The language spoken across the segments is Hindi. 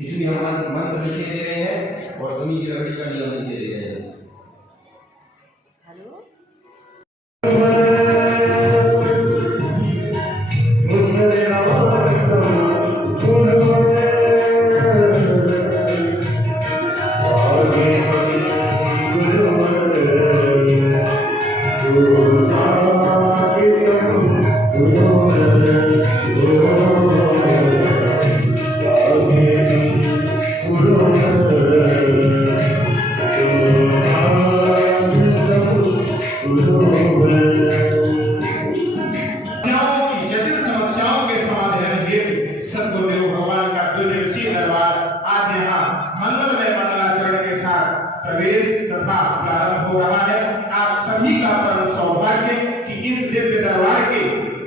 इसमें हम मंत्र लिखे दे रहे हैं और जमीन की लकड़ी का नियम लिखे दे रहे हैं। प्रवेश तथा प्रारंभ हो रहा है। आप सभी का परम सौभाग्य कि इस दिव्य दरबार के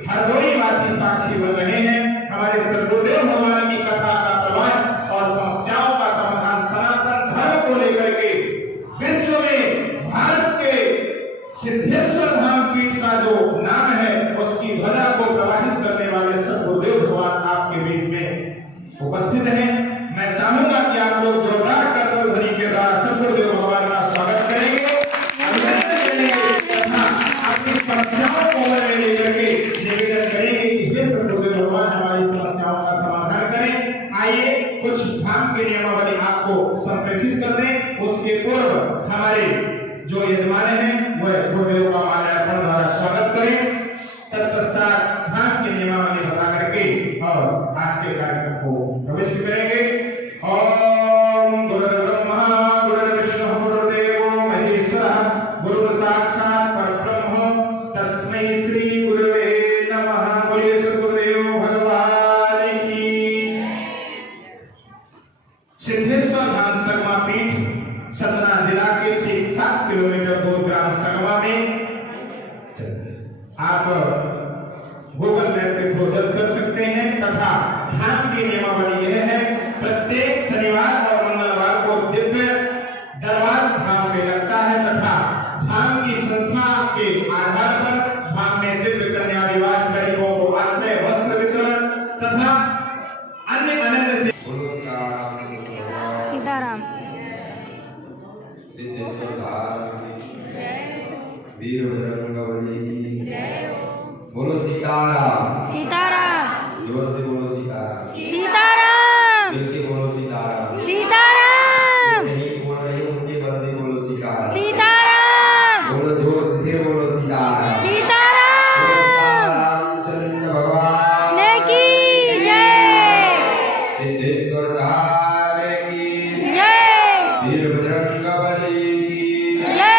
हरदोई वासी साक्षी बन रहे हैं। हमारे सद्गुरुदेव भगवान की कथा का प्रवाह और समस्याओं का समाधान सनातन धर्म को लेकर के विश्व में भारत के सिद्धेश्वर धाम पीठ का जो नाम है उसकी ध्वजा को प्रवाहित करने वाले सद्गुरुदेव भगवान आपके बीच में उपस्थित हैं। मैं चाहूंगा कि आप लोग जोरदार करताल ध्वनि के द्वारा सद्गुरुदेव भगवान का स्वागत करेंगे, अभिनंदन करेंगे तथा अपनी समस्याओं को मन में लेकर के निवेदन करेंगे कि हे सद्गुरुदेव भगवान हमारी समस्याओं का समाधान करें। आइए कुछ धाम के नियमावली आपको संप्रेषित कर दें। उसके पूर्व हमारे जो यजमान हैं वह गुरुदेव का माल्यार्पण द्वारा स्वागत करें। तत्पश्चात धाम की नियमावली बता करके और आज के कार्यक्रम को प्रवेश करेंगे। ओम गुरुर्ब्रह्मा गुरुर्विष्णु गुरुर्देवो महेश्वरः गुरु साक्षात् परब्रह्म तस्मै श्री गुरुवे नमः। बोलिए सद्गुरुदेव भगवान की। सिद्धेश्वर धाम संगमा पीठ सतना जिला के ठीक 7 किलोमीटर दूर ग्राम संगमा में आप गूगल मैप पे खोज कर सकते हैं। तथा धाम की नियमावली यह है, प्रत्येक शनिवार और मंगलवार को दिव्य दरबार धाम में लगता है तथा धाम की संस्था के आधार पर धाम में दिव्य कन्या विवाह गरीबों को आश्रय वस्त्र वितरण तथा अन्य अनन्य से सीताराम सिद्धेश्वर धाम वीरभद्रंगबली बोलो सीताराम। सीताराम जोर से बोलो सीताराम। सीताराम मिलके बोलो सीताराम। सीताराम नहीं बोल रहे उनके बल से बोलो सीताराम। सीताराम बोलो जोर से फिर बोलो सीताराम। सीताराम रामचंद्र भगवान की जय। सिद्धेश्वर धाम की जय। वीरभद्रंगबली की जय।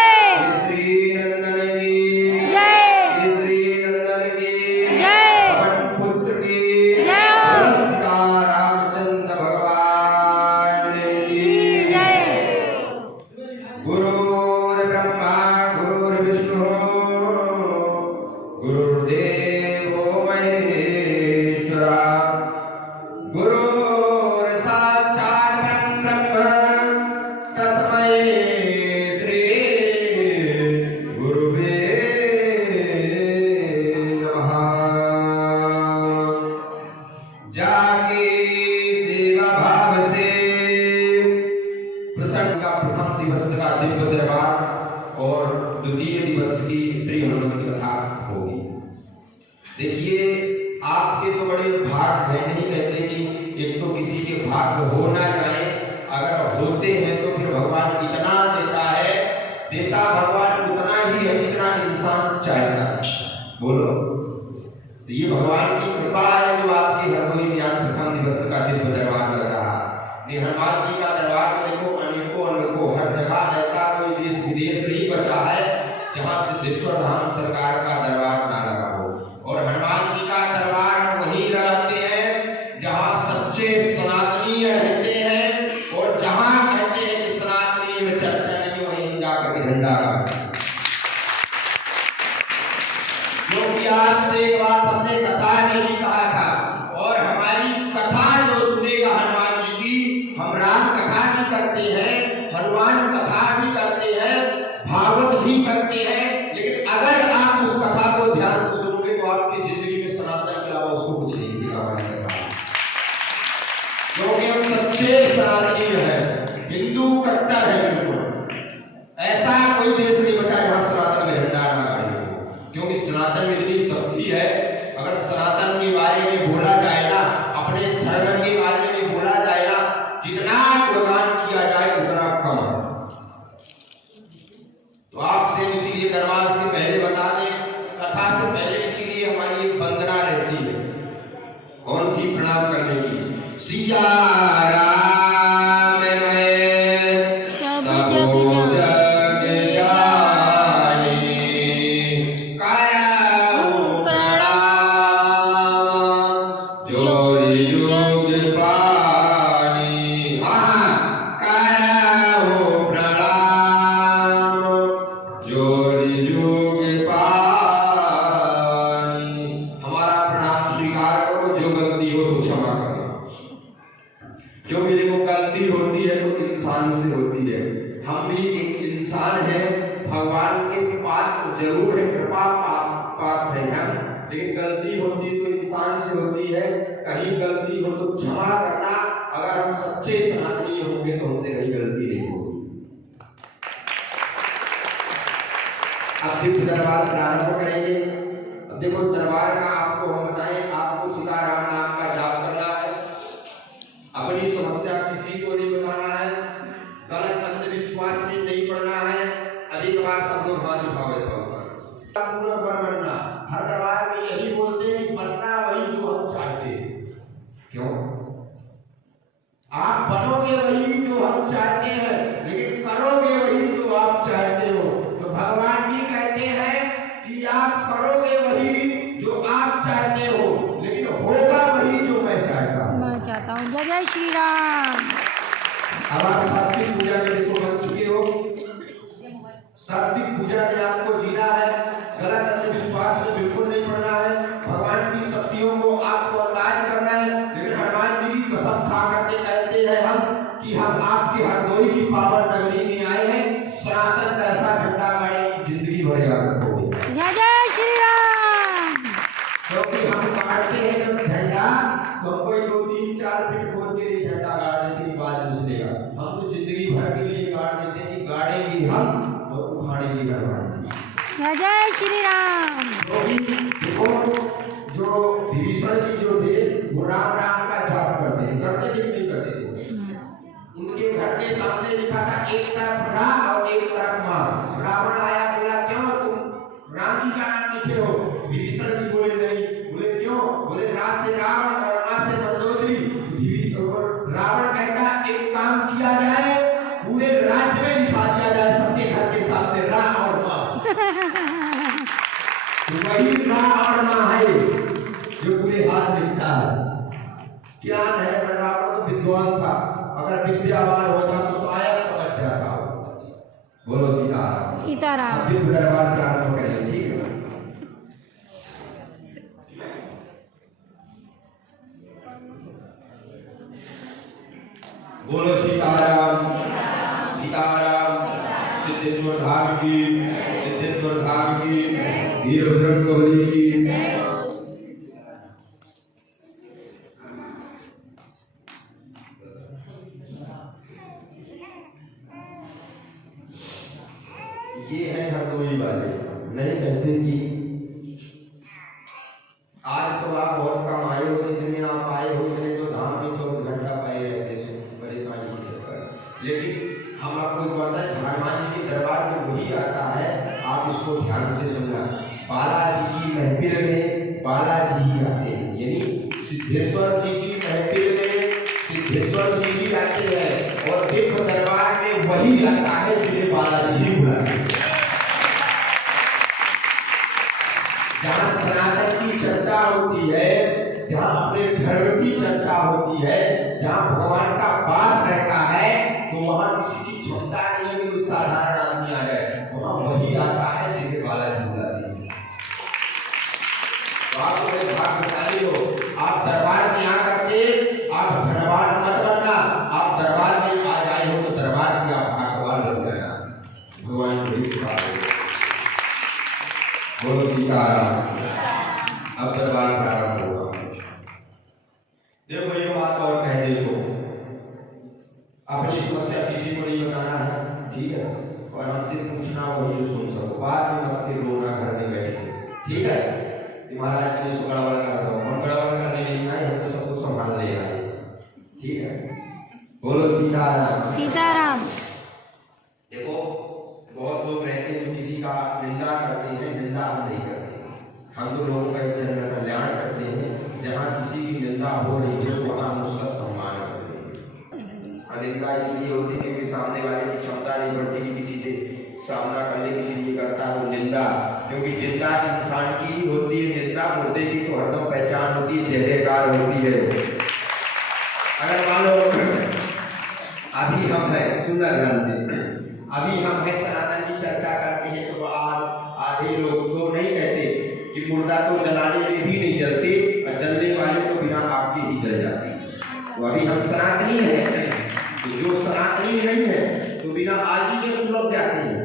श्री नंदन की जय। श्री नंदन की जय। पवन पुत्र की जय। रामचंद्र भगवान की जय। गुरुर्ब्रह्मा गुरुर्विष्णु गुरुर्देवो महेश्वरा गुरुर्साक्षात् परब्रह्म तस्मै श्री गुरुवे नमः। जाके सेवा भाव से प्रसंग का प्रथम दिवस का दिव्य दरबार और द्वितीय दिवस की श्री हनुमत कथा होगी। देखिए आपके तो बड़े भाग है, नहीं कहते कि एक तो किसी के भाग हो ना जाए, अगर होते हैं तो फिर भगवान इतना देता है, देता भगवान उतना ही है जितना इंसान चाहता है। बोलो तो ये भगवान की कृपा है जो आपके हरदोई में आज प्रथम दिवस का दिव्य दरबार लग रहा है। हनुमान जी का दरबार देखो अनेकों अनेकों हर जगह ऐसा कोई देश विदेश नहीं बचा है जहाँ सिद्धेश्वर धाम सरकार का दरबार ना लगा हो। और हनुमान जी का दरबार वही लगाते हैं जहाँ सच्चे सनातनीय रहते हैं और जहाँ कहते हैं कि सनातनी में चर्चा नहीं, वहीं जाकर के झंडा गाड़ते हैं। क्योंकि आपसे एक बात अपने कथा में भी कहा था सनातनीय है, हिंदू कट्टर है बिल्कुल। ऐसा कोई देश नहीं बचा जहां सनातन का झंडा ना गाड़े हो, क्योंकि सनातन में इतनी शक्ति है। अगर सनातन के बारे में बोला जाए ना, अपने धर्म के बारे में बोला जाए ना, जितना गुणगान किया जाए उतना कम है। तो आपसे इसीलिए दरबार से पहले बता दें, कथा से पहले इसीलिए हमारी एक वंदना रहती है। कौन सी? प्रणाम करने की। सिया राम मैं सब सबो जग जग जानी, करहु प्रणाम जोरि जुग पानी। हाँ, करहु प्रणाम जोरि जुग पानी। हमारा प्रणाम स्वीकार करो, जो गलती हो तो क्षमा करना, क्योंकि देखो गलती होती है तो इंसान से होती है। हम भी एक इंसान हैं, भगवान के पात्र जरूर है, कृपा पात्र है हम, लेकिन गलती होती तो इंसान से होती है। कहीं गलती हो तो क्षमा करना। अगर हम सच्चे सनातनी होंगे तो हमसे कहीं गलती नहीं होगी। अब दिव्य दरबार प्रारंभ करेंगे। अब देखो दरबार का आपको हम बताएं, आपको सीताराम नाम का जाप करना है, अपनी समस्या किसी को नहीं बताना है, गलत अंधविश्वास में नहीं पड़ना है। अधिक बार सब लोग हाथ उठाओ ऐसा पूरा बनना। हर दरबार में यही बोलते हैं कि बनना वही जो हम चाहते हैं। क्यों? आप बनोगे वही जो हम चाहते हैं, लेकिन करोगे वही जो आप चाहते हो। तो भगवान जी कहते हैं कि आप करोगे वही जो आप चाहते हो, लेकिन होगा वही जो मैं चाहता हूँ। मैं चाहता हूँ। जय जय श्री राम। अब आप सात्विक पूजा में देखो बन चुके हो। सात्विक पूजा में आपको जीना है, गलत अंधविश्वास में बिल्कुल नहीं पड़ना है, भगवान की शक्तियों को आपको अंदाज करना है। लेकिन हनुमान जी की कसम खा करके कहते हैं हम कि हम आपके हरदोई की पावन नगरी में आए हैं, सनातन का ऐसा झंडा गाड़े जिंदगी भर याद रखोगे। जय जय श्री राम। क्योंकि हम काटते हैं जब झंडा, तो कोई 2, 3, 4 फीट खोल के लिए झंडा गाड़ देते, बाद में उसलेगा। हम तो जिंदगी भर के लिए गाड़ देते हैं कि गाड़ेंगे हम और उखाड़ेंगे भगवान जी। जय जय श्री राम। देखो जो विभीषण जी जो थे वो राम राम का जाप करते हैं, करते थे नहीं करते थे। उनके घर के सामने लिखा था एक तरफ राम और एक तरफ मां। रावण आया, बोला क्यों तुम राम जी का नाम लिखे हो? विभीषण जी बोले नहीं। बोले क्यों? बोले रा से रावण और मा से मंदोदरी। रावण कहता एक काम किया जाए, पूरे राज्य में लिखा दिया जाए सबके घर के सामने राम और मां। वही राम और मां है जो पूरे हाथ लिखता है। ज्ञान है, रावण तो विद्वान था, अगर विद्यावान होता तो शायद समझ जाता। बोलो सीताराम। सीताराम। अब दिव्य दरबार प्रारंभ करेंगे, ठीक है? बोलो सीताराम। सीताराम। सिद्धेश्वर धाम की, सिद्धेश्वर धाम की, वीरभद्र कंवली की। ये है हरदोई वाले। नहीं कहते कि आज तो आप बहुत कम आए हो, जितने आप आए हो इतने तो धाम में 24 घंटा पाए रहते हैं, परेशानी के चक्कर। लेकिन हम आपको पता है हनुमान जी के दरबार में वही आता है, आप इसको ध्यान से सुनना। बालाजी की महफिल में बालाजी ही आते हैं, यानी सिद्धेश्वर जी की महफिल में सिद्धेश्वर जी ही आते हैं, और दिव्य दरबार में वही आता है जिन्हें बालाजी ही बुलाते हैं। जहाँ सनातन की चर्चा होती है, जहाँ अपने धर्म की चर्चा होती है, जहाँ भगवान का वास रहता है, तो वहाँ किसी की क्षमता नहीं है कि कोई साधारण आदमी आ जाए, वहाँ वही आता है जिन्हें बालाजी बुलाते हैं। तो आप बड़े भाग्यशाली हो, आप दरबार में आकर के आप धनवान मत बनना, आप दरबार में आ जाए हो तो दरबार की आप भाग्यवान बन जाना। भगवान बोलो सीताराम। अब दरबार प्रारंभ होगा। देखो एक बात और कह दे, अपनी समस्या किसी को नहीं बताना है, ठीक है, और हमसे पूछना वही जो सुन सको, बाद में मत के रोना घर में बैठे, ठीक है। महाराज जी ने सो गड़बड़ कर दो, हम गड़बड़ करने नहीं आए, हम तो सब कुछ संभाल ले आए, ठीक है। बोलो सीताराम। सीताराम। देखो बहुत लोग रहते हैं जो किसी का निंदा करते हैं, निंदा हम नहीं करते, हम तो लोगों का एक जन कल्याण करते हैं। जहाँ किसी की निंदा हो रही है वहाँ हम उसका सम्मान करते हैं। निंदा इसलिए होती है क्योंकि सामने वाले की क्षमता नहीं बढ़ती कि किसी से सामना करने के लिए करता है वो निंदा, क्योंकि जिंदा इंसान की होती है निंदा, मुर्दे की तो हरदम पहचान होती है, जय जयकार होती है। अगर मान लो अभी हम हैं सुंदर ग्रंथ से, अभी हम हैं सनातन की चर्चा करते हैं तो आधे लोग नहीं कहते कि मुर्दा तो जलाने में भी नहीं जलते और जलने वाले तो बिना आग के ही जल जाते। तो अभी हम सनातनी हैं, तो जो सनातनी नहीं है तो बिना आग के सुलभ जाते हैं।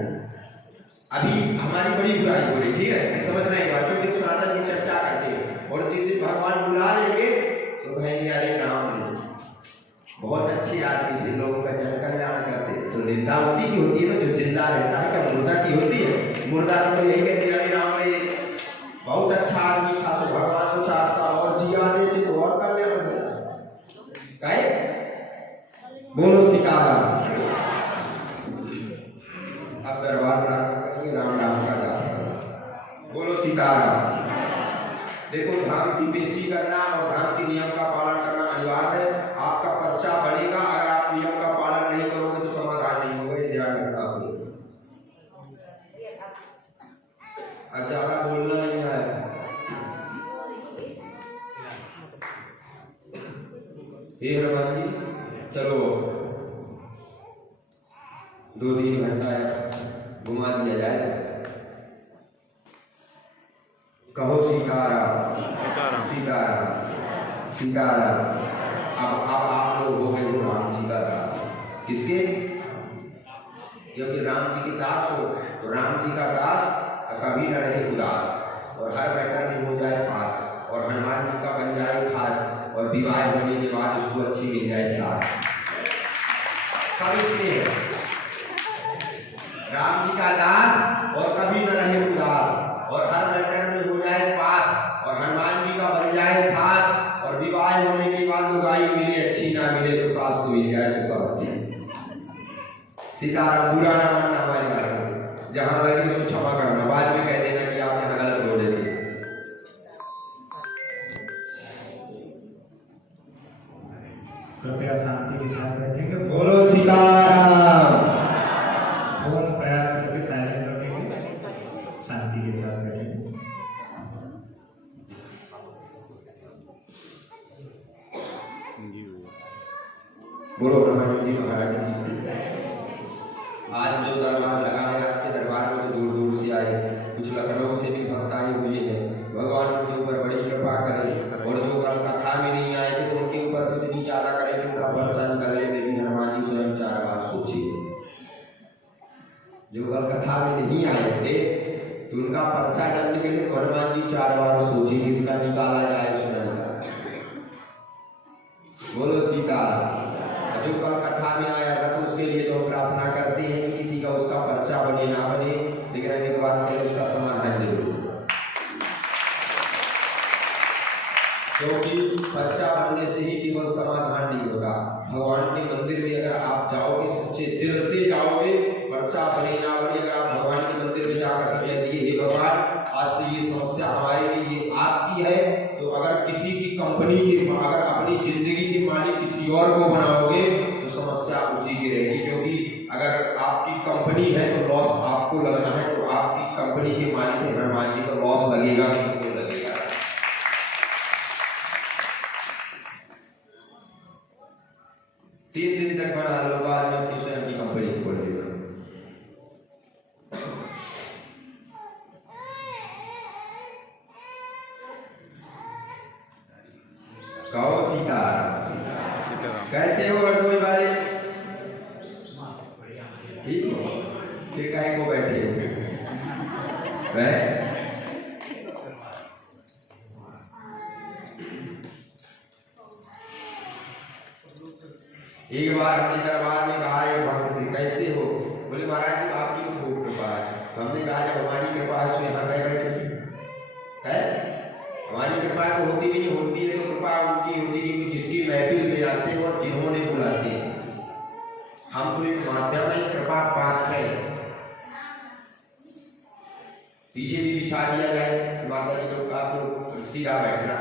अभी हमारी बड़ी बुराई हो रही, ठीक है, समझ में आएगा, क्योंकि सनातन की चर्चा करते हैं और जिस दिन भगवान बुला लेंगे तो कहेंगे अरे राम ने बहुत अच्छी आदमी से लोगों का जन कल्याण करते। तो निंदा उसी की होती है ना जो जिंदा रहता है, क्या मुर्दा की होती है? मुर्दा तो यही कहते हैं अरे राम ने बहुत अच्छा आदमी था, सो भगवान को 4 साल और जिया देते तो और कल्याण होता है। बोलो सीताराम। अब दरबार प्रार्थना करेंगे, राम राम का जाप करना। बोलो सीताराम। देखो धाम की पेशी करना और धाम के नियम का पालन करना अनिवार्य है। आपका पर्चा बढ़ेगा, अगर आप नियम का पालन नहीं करोगे तो समाधान नहीं होगा, ध्यान रखना आपने। अब ज्यादा बोलना नहीं है, हे हनुमान जी चलो 2-3 घंटा घुमा दिया जाए। कहो सीताराम सीताराम सीताराम। अब आप लोग हो गए हो राम जी का दास। किसके? क्योंकि राम जी के दास हो तो राम जी का दास कभी न रहे उदास, और हर मैटर में हो जाए पास, और हनुमान जी का बन जाए खास, और विवाह होने के बाद उसको अच्छी मिल जाए सास। सब इसमें है, राम जी का दास और कभी न रहे उदास, और हर मैटर में हो जाए पास, और हनुमान जी का बन जाए खास, और विवाह होने के बाद लुगाई मिले अच्छी ना मिले तो सास को मिल जाए तो सब अच्छी। सीताराम। बुरा ना मानना हमारी बात में, जहां लगे उसको क्षमा करना, बाद में कह देना कि आप यहाँ गलत बोले थे। कृपया शांति के साथ बैठेंगे। बोलो सीताराम। फोन प्रयास करके साइलेंट रखेंगे, शांति के साथ बैठेंगे। बोलो ब्रह्मा जी महाराज जी। आज जो दरबार लगा है, आज के दरबार में दूर दूर से आए, कुछ लखनऊ से भी भक्त आए हुए हैं। भगवान उनके ऊपर बड़ी कृपा करें, और जो कल कथा में नहीं आए थे तो उनके ऊपर भी इतनी ज्यादा करें कि उनका पर्चा निकलने में भी हनुमान जी स्वयं 4 बार सोचिए। जो कल कथा में नहीं आए थे तो उनका पर्चा जब निकले तो हनुमान जी 4 बार सोचिए कि इसका निकाला जाए स्वयं का। बोलो सीताराम। जो कल कथा में आया था तो उसके लिए तो प्रार्थना करते हैं कि किसी का उसका पर्चा बने ना बने, लेकिन एक बार में उसका समाधान जरूर, क्योंकि पर्चा बनने से ही केवल समाधान नहीं होगा। भगवान के मंदिर में अगर आप जाओगे, सच्चे दिल से जाओगे, पर्चा बने ना बने, अगर आप भगवान के मंदिर में जाकर कह दिए हे भगवान आज से ये समस्या हमारे लिए ये आपकी है, तो अगर किसी की कंपनी के, अगर अपनी जिंदगी के मालिक किसी और को बनाओगे तो समस्या उसी की रहेगी। क्योंकि अगर आपकी कंपनी है तो लॉस आपको लगना है, तो आपकी कंपनी के मालिक है हनुमान जी को लॉस लगेगा कि लगेगा। 3 दिन तक बना लो, बाद में अपनी स्वयं की कंपनी खोल लेगा। कहो सीताराम। कैसे हो हरदोई वाले? ठीक हो? फिर काहे को बैठे हो? एक बार हमने दरबार में कहा एक भक्त से, कैसे हो? बोले महाराज जी आपकी तो खूब कृपा है। तो हमने कहा जब हमारी कृपा है तो यहाँ कह बैठे है, हमारी कृपा तो होती नहीं, होती है तो कृपा उनकी होती है जिसकी महफिल में आते हैं और जिन्होंने बुलाते हैं। हम तो एक माध्यम में कृपा पात्र हैं। पीछे भी बिछा दिया जाए, माता जी लोग आप लोग सीधा बैठना,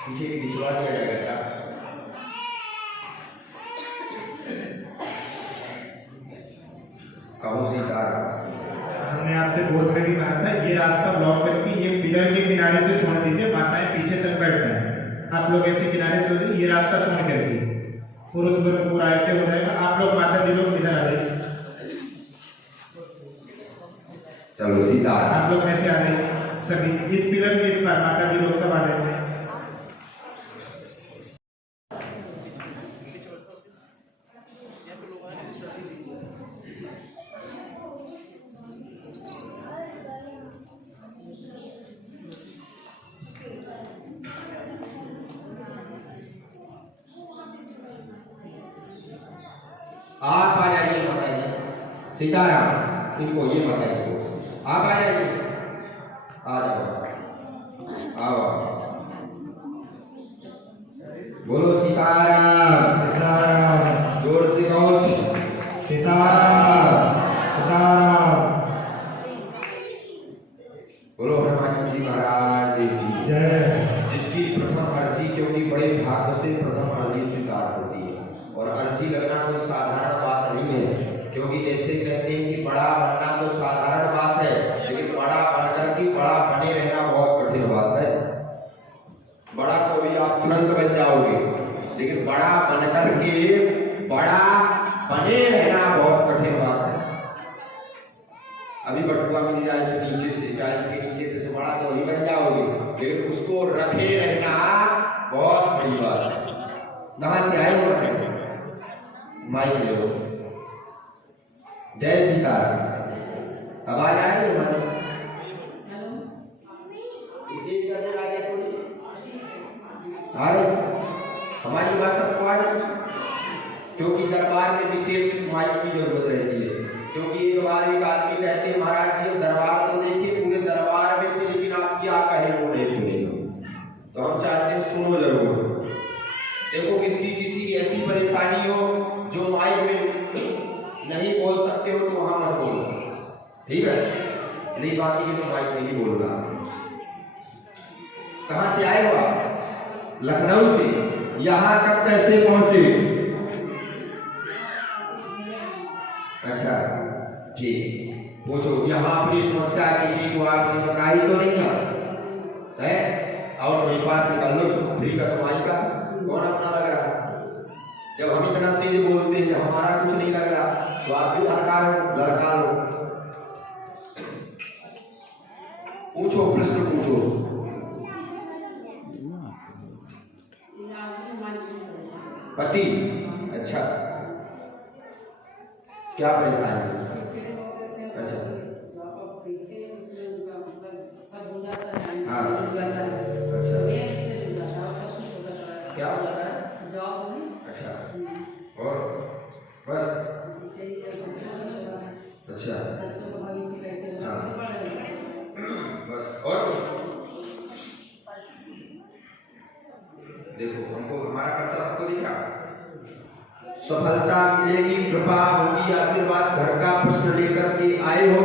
पीछे भी बिछवा दिया जाएगा। कहो सीताराम। हमने आपसे बोल कर भी कहा था ये रास्ता ब्लॉक करके ये पिलर के किनारे से छोड़ दीजिए, माताएं पीछे तक बैठ जाए। आप लोग ऐसे किनारे से हो जाइए, ये रास्ता छोड़ करके पुरुष वर्ग पूरा ऐसे हो जाएगा। आप लोग माता जी लोग इधर आ जाइए, चलो सीताराम। आप लोग ऐसे आ जाइए सभी, इस पिलर के इस पार माता जी लोग सब आ जाएंगे। आप आ जाइए माता जी, सीताराम। इनको ये माता जी आप आ जाइए, आ जाओ, आओ। बोलो सीताराम। सीताराम, जोर से कहो सीताराम, सीताराम। बोलो हनुमान जी महाराज की जय। जिसकी प्रथम अर्जी क्योंकि बड़े भाग्य से प्रथम अर्जी स्वीकार होती है, और अर्जी लगना कोई साधारण बात नहीं है। क्योंकि जैसे कहते हैं कि बड़ा बनना तो साधारण बात है, लेकिन बड़ा बनकर के बड़ा बने रहना बहुत कठिन बात है। बड़ा तो भी आप तुरंत बन जाओगे, लेकिन बड़ा बनकर के बड़ा बने रहना बहुत कठिन बात है। अभी बटुआ मिल जाए से नीचे से 40 के नीचे से बड़ा तो नहीं बन जाओगे, लेकिन उसको रखे रहना बहुत बड़ी बात है। कहाँ से आए हो? माइक ले लो। जय सीताराम। आवाज आ रही है? आ रही हमारी बात सबको आ रही, क्योंकि दरबार में विशेष माइक की जरूरत रहती है। क्योंकि एक बार एक आदमी कहते हैं महाराज जी दरबार तो देखिए पूरे दरबार में थे, लेकिन आप क्या कहें वो नहीं सुनेगा। तो हम चाहते हैं सुनो जरूर। देखो किसी ऐसी परेशानी हो जो माइक में नहीं बोल सकते हो तो वहां मत बोलना, ठीक है? नहीं बाकी के तो माइक में ही बोलना। कहां से आए हो आप? लखनऊ से। यहां तक कैसे पहुंचे? अच्छा ठीक, पूछो। यहाँ अपनी समस्या किसी को आपने बताई तो नहीं है? और मेरे पास निकल लो फ्री का कमाई का। कौन अपना लग रहा? जब हम इतना तेज बोलते हैं हमारा कुछ नहीं लग रहा, तो आप भी लड़का लो। पूछो, प्रश्न पूछो। पति? अच्छा, क्या परेशानी? अच्छा हाँ, अच्छा क्या हो जाता है? अच्छा, और बस अच्छा हाँ बस। और देखो हमको हमारा कर्तव्य सबको दिखा। सफलता मिलेगी, कृपा होगी, आशीर्वाद। घर का प्रश्न लेकर के आए हो,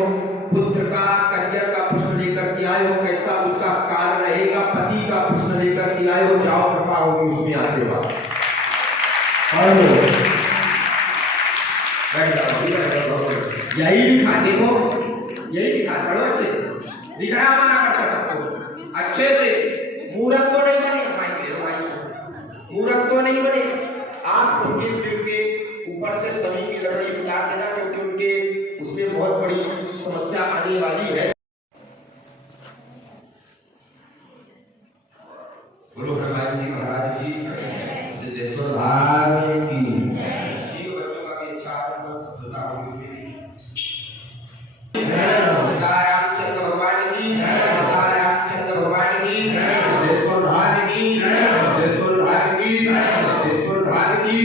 पुत्र का करियर का प्रश्न लेकर के आए हो, कैसा उसका कार्य रहेगा, पति का प्रश्न लेकर के आए हो, जाओ कृपा होगी उसमें आशीर्वाद। यही दिखा, देखो यही दिखा, पढ़ो अच्छे से। दिख रहा हमारा कर्तव्य सबको अच्छे से। मूर्ख तो नहीं बने, मूर्ख तो नहीं बने। आप उनके सिर के ऊपर से सभी की लड़ाई उतार देना, क्योंकि उनके उसमें बहुत बड़ी समस्या आने वाली है। बोलो हनुमान जी महाराज की, सिद्धेश्वर धाम की। जीव बच्चों का भी इच्छा सफलता होगी। रामचंद्र भगवान की, रामचंद्र भगवान की, सिद्धेश्वर धाम की, सिद्धेश्वर धाम की, सिद्धेश्वर धाम की।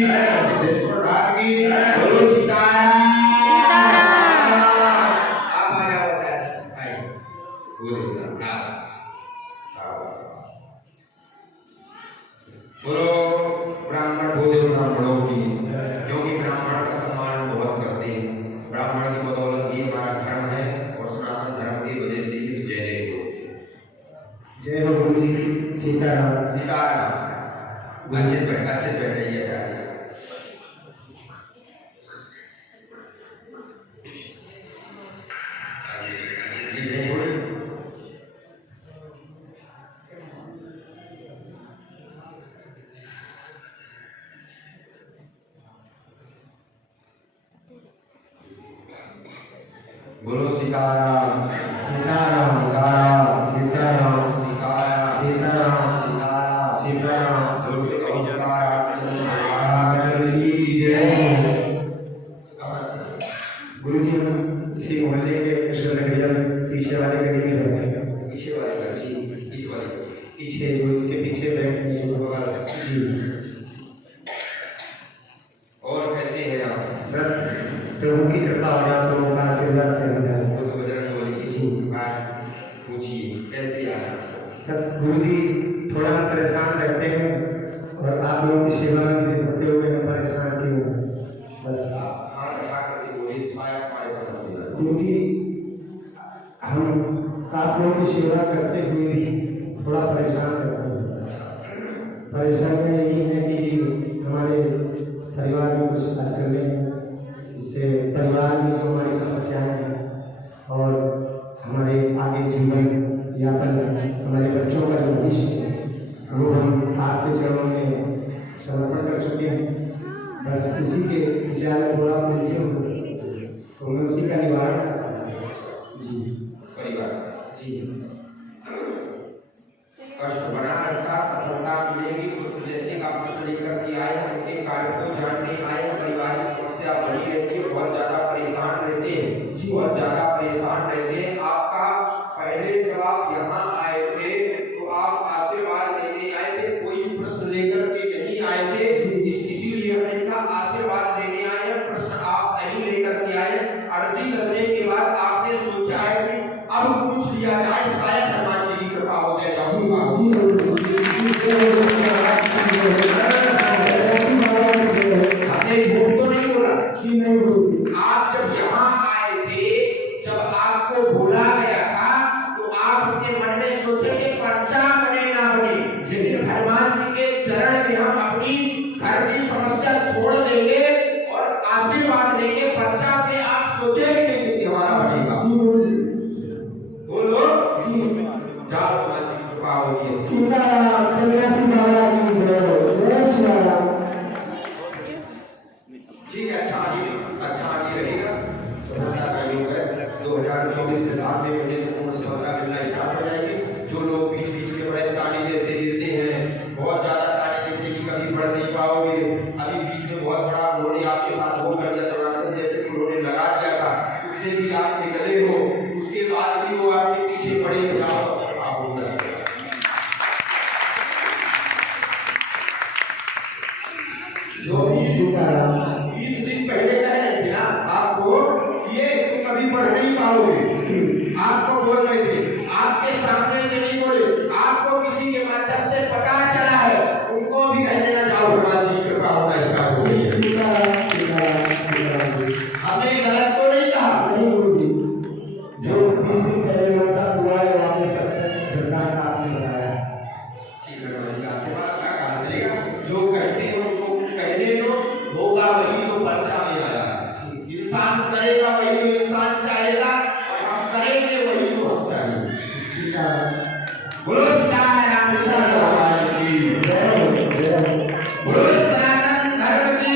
बोलो ब्राह्मण बोले ब्राह्मणों की, क्योंकि ब्राह्मण का सम्मान बहुत करते हैं। ब्राह्मण की बदौलत ही हमारा धर्म है और सनातन धर्म की वजह से ही जय हो। जय हो गुरु जी। सीताराम। सीताराम। अच्छे से बैठाइए आचार्य। बोलो सीताराम सीताराम। सीताराम। सीताराम। सीताराम सीताराम। सीताराम सीताराम। बोलो सीताराम। गुरु जी हम इसी मोहल्ले के कृष्ण नगरिया में पीछे वाले गली में रहते हैं। पीछे वाले का जी, इस वाले का पीछे जो इसके पीछे बैठे हैं जो बगल जी। और कैसे है आप? बस प्रभु की कृपा और आप लोगों का आशीर्वाद से हम हैं। वो तो बजरंग बली की जी। बात पूछिए कैसे आया आपको? बस गुरु जी थोड़ा परेशान रहते हैं और आप लोगों की सेवा में होते हुए हम परेशान क्यों हैं? बस आप हाथ उठा करके बोलिए, शायद हमारे समझ में आए। गुरु जी हम आप लोगों की सेवा करते हुए भी थोड़ा परेशान रहते हैं। परेशानी यही है कि हमारे परिवार में कुछ आजकल में जिससे परिवार में जो हमारी समस्याएं हैं और हमारे आगे जीवन यापन हमारे बच्चों का जो भविष्य है वो हम आपके चरणों में समर्पण कर चुके हैं। बस उसी के विचार में थोड़ा उलझे हुए तो मैं उसी का निवारण करता हूँ। जी परिवार जी। कष्ट बना रहता, सफलता मिलेगी तो जैसे का प्रश्न लेकर के आए हैं, उनके कार्य को जानने आए हैं। पारिवारिक समस्या बनी रहती है, बहुत ज्यादा परेशान रहते हैं जी, बहुत ज्यादा परेशान रहते हैं। आपका पहले जब आप यहाँ आए थे तो आप आशीर्वाद लेने आए थे, कोई प्रश्न लेकर के नहीं आए थे। इसीलिए हमने कहा आशीर्वाद लेने आए हैं, प्रश्न आप नहीं लेकर के आए। अर्जी करने के बाद आपने सोचा है कि अब पूछ लिया जाए, शायद हनुमान जी की कृपा हो जाए। हमने झूठ तो नहीं बोला। आप जब यहाँ आए थे, जब आपको बोला गया था तो आप अपने मन में सोचे कि पर्चा बने ना बने, लेकिन हनुमान जी के चरण में हम अपनी घर की समस्या छोड़ देंगे और आशीर्वाद लेंगे। पर्चा पे आप सोचेंगे कि हमारा बनेगा। बोलो जी, जाओ हनुमान जी की कृपा होगी। सीताराम। सन्यासी बाबा की जय हो। जय श्री राम। ठीक है, अच्छा आगे रहेगा। सफलता का योग है 2024 के साथ में महीने से पूर्ण सफलता मिलना स्टार्ट हो जाएगी। जो लोग बीच बीच में बड़े ताने जैसे गिरते हैं, बहुत ज्यादा ताने गिरते कि कभी पढ़ नहीं पाओगे, अभी बीच में बहुत बड़ा उन्होंने आपके साथ वो कर दिया था जैसे कि उन्होंने लगा दिया था, उससे भी आप निकले हो, उसके बाद भी वो आपके पीछे पड़े थे। आप होना चाहिए। जो 20 दिन पहले कह रहे थे ना आपको, ये तुम कभी पढ़ नहीं पाओगे, आपको बोल रहे थे, आपके सामने से नहीं बोले, आपको किसी के माध्यम से पता चला है, उनको भी कह देना जाओ हनुमान जी की कृपा होना स्टार्ट हो गई। हमने गलत तो नहीं कहा। नहीं गुरु जी, जो 20 दिन पहले मेरे साथ हुआ है वो आपने सब घटना आपने बताया। ठीक है, हनुमान जी का आशीर्वाद अच्छा कहा चलेगा। जो कहते हैं उनको कहने दो, होगा वही जो पर्चा में आया। इंसान करेगा वही जो इंसान चाहेगा और हम करेंगे वही जो हम चाहेंगे। सीताराम। बोलो सीताराम। जय हो। जय हो। बोलो सनातन धर्म की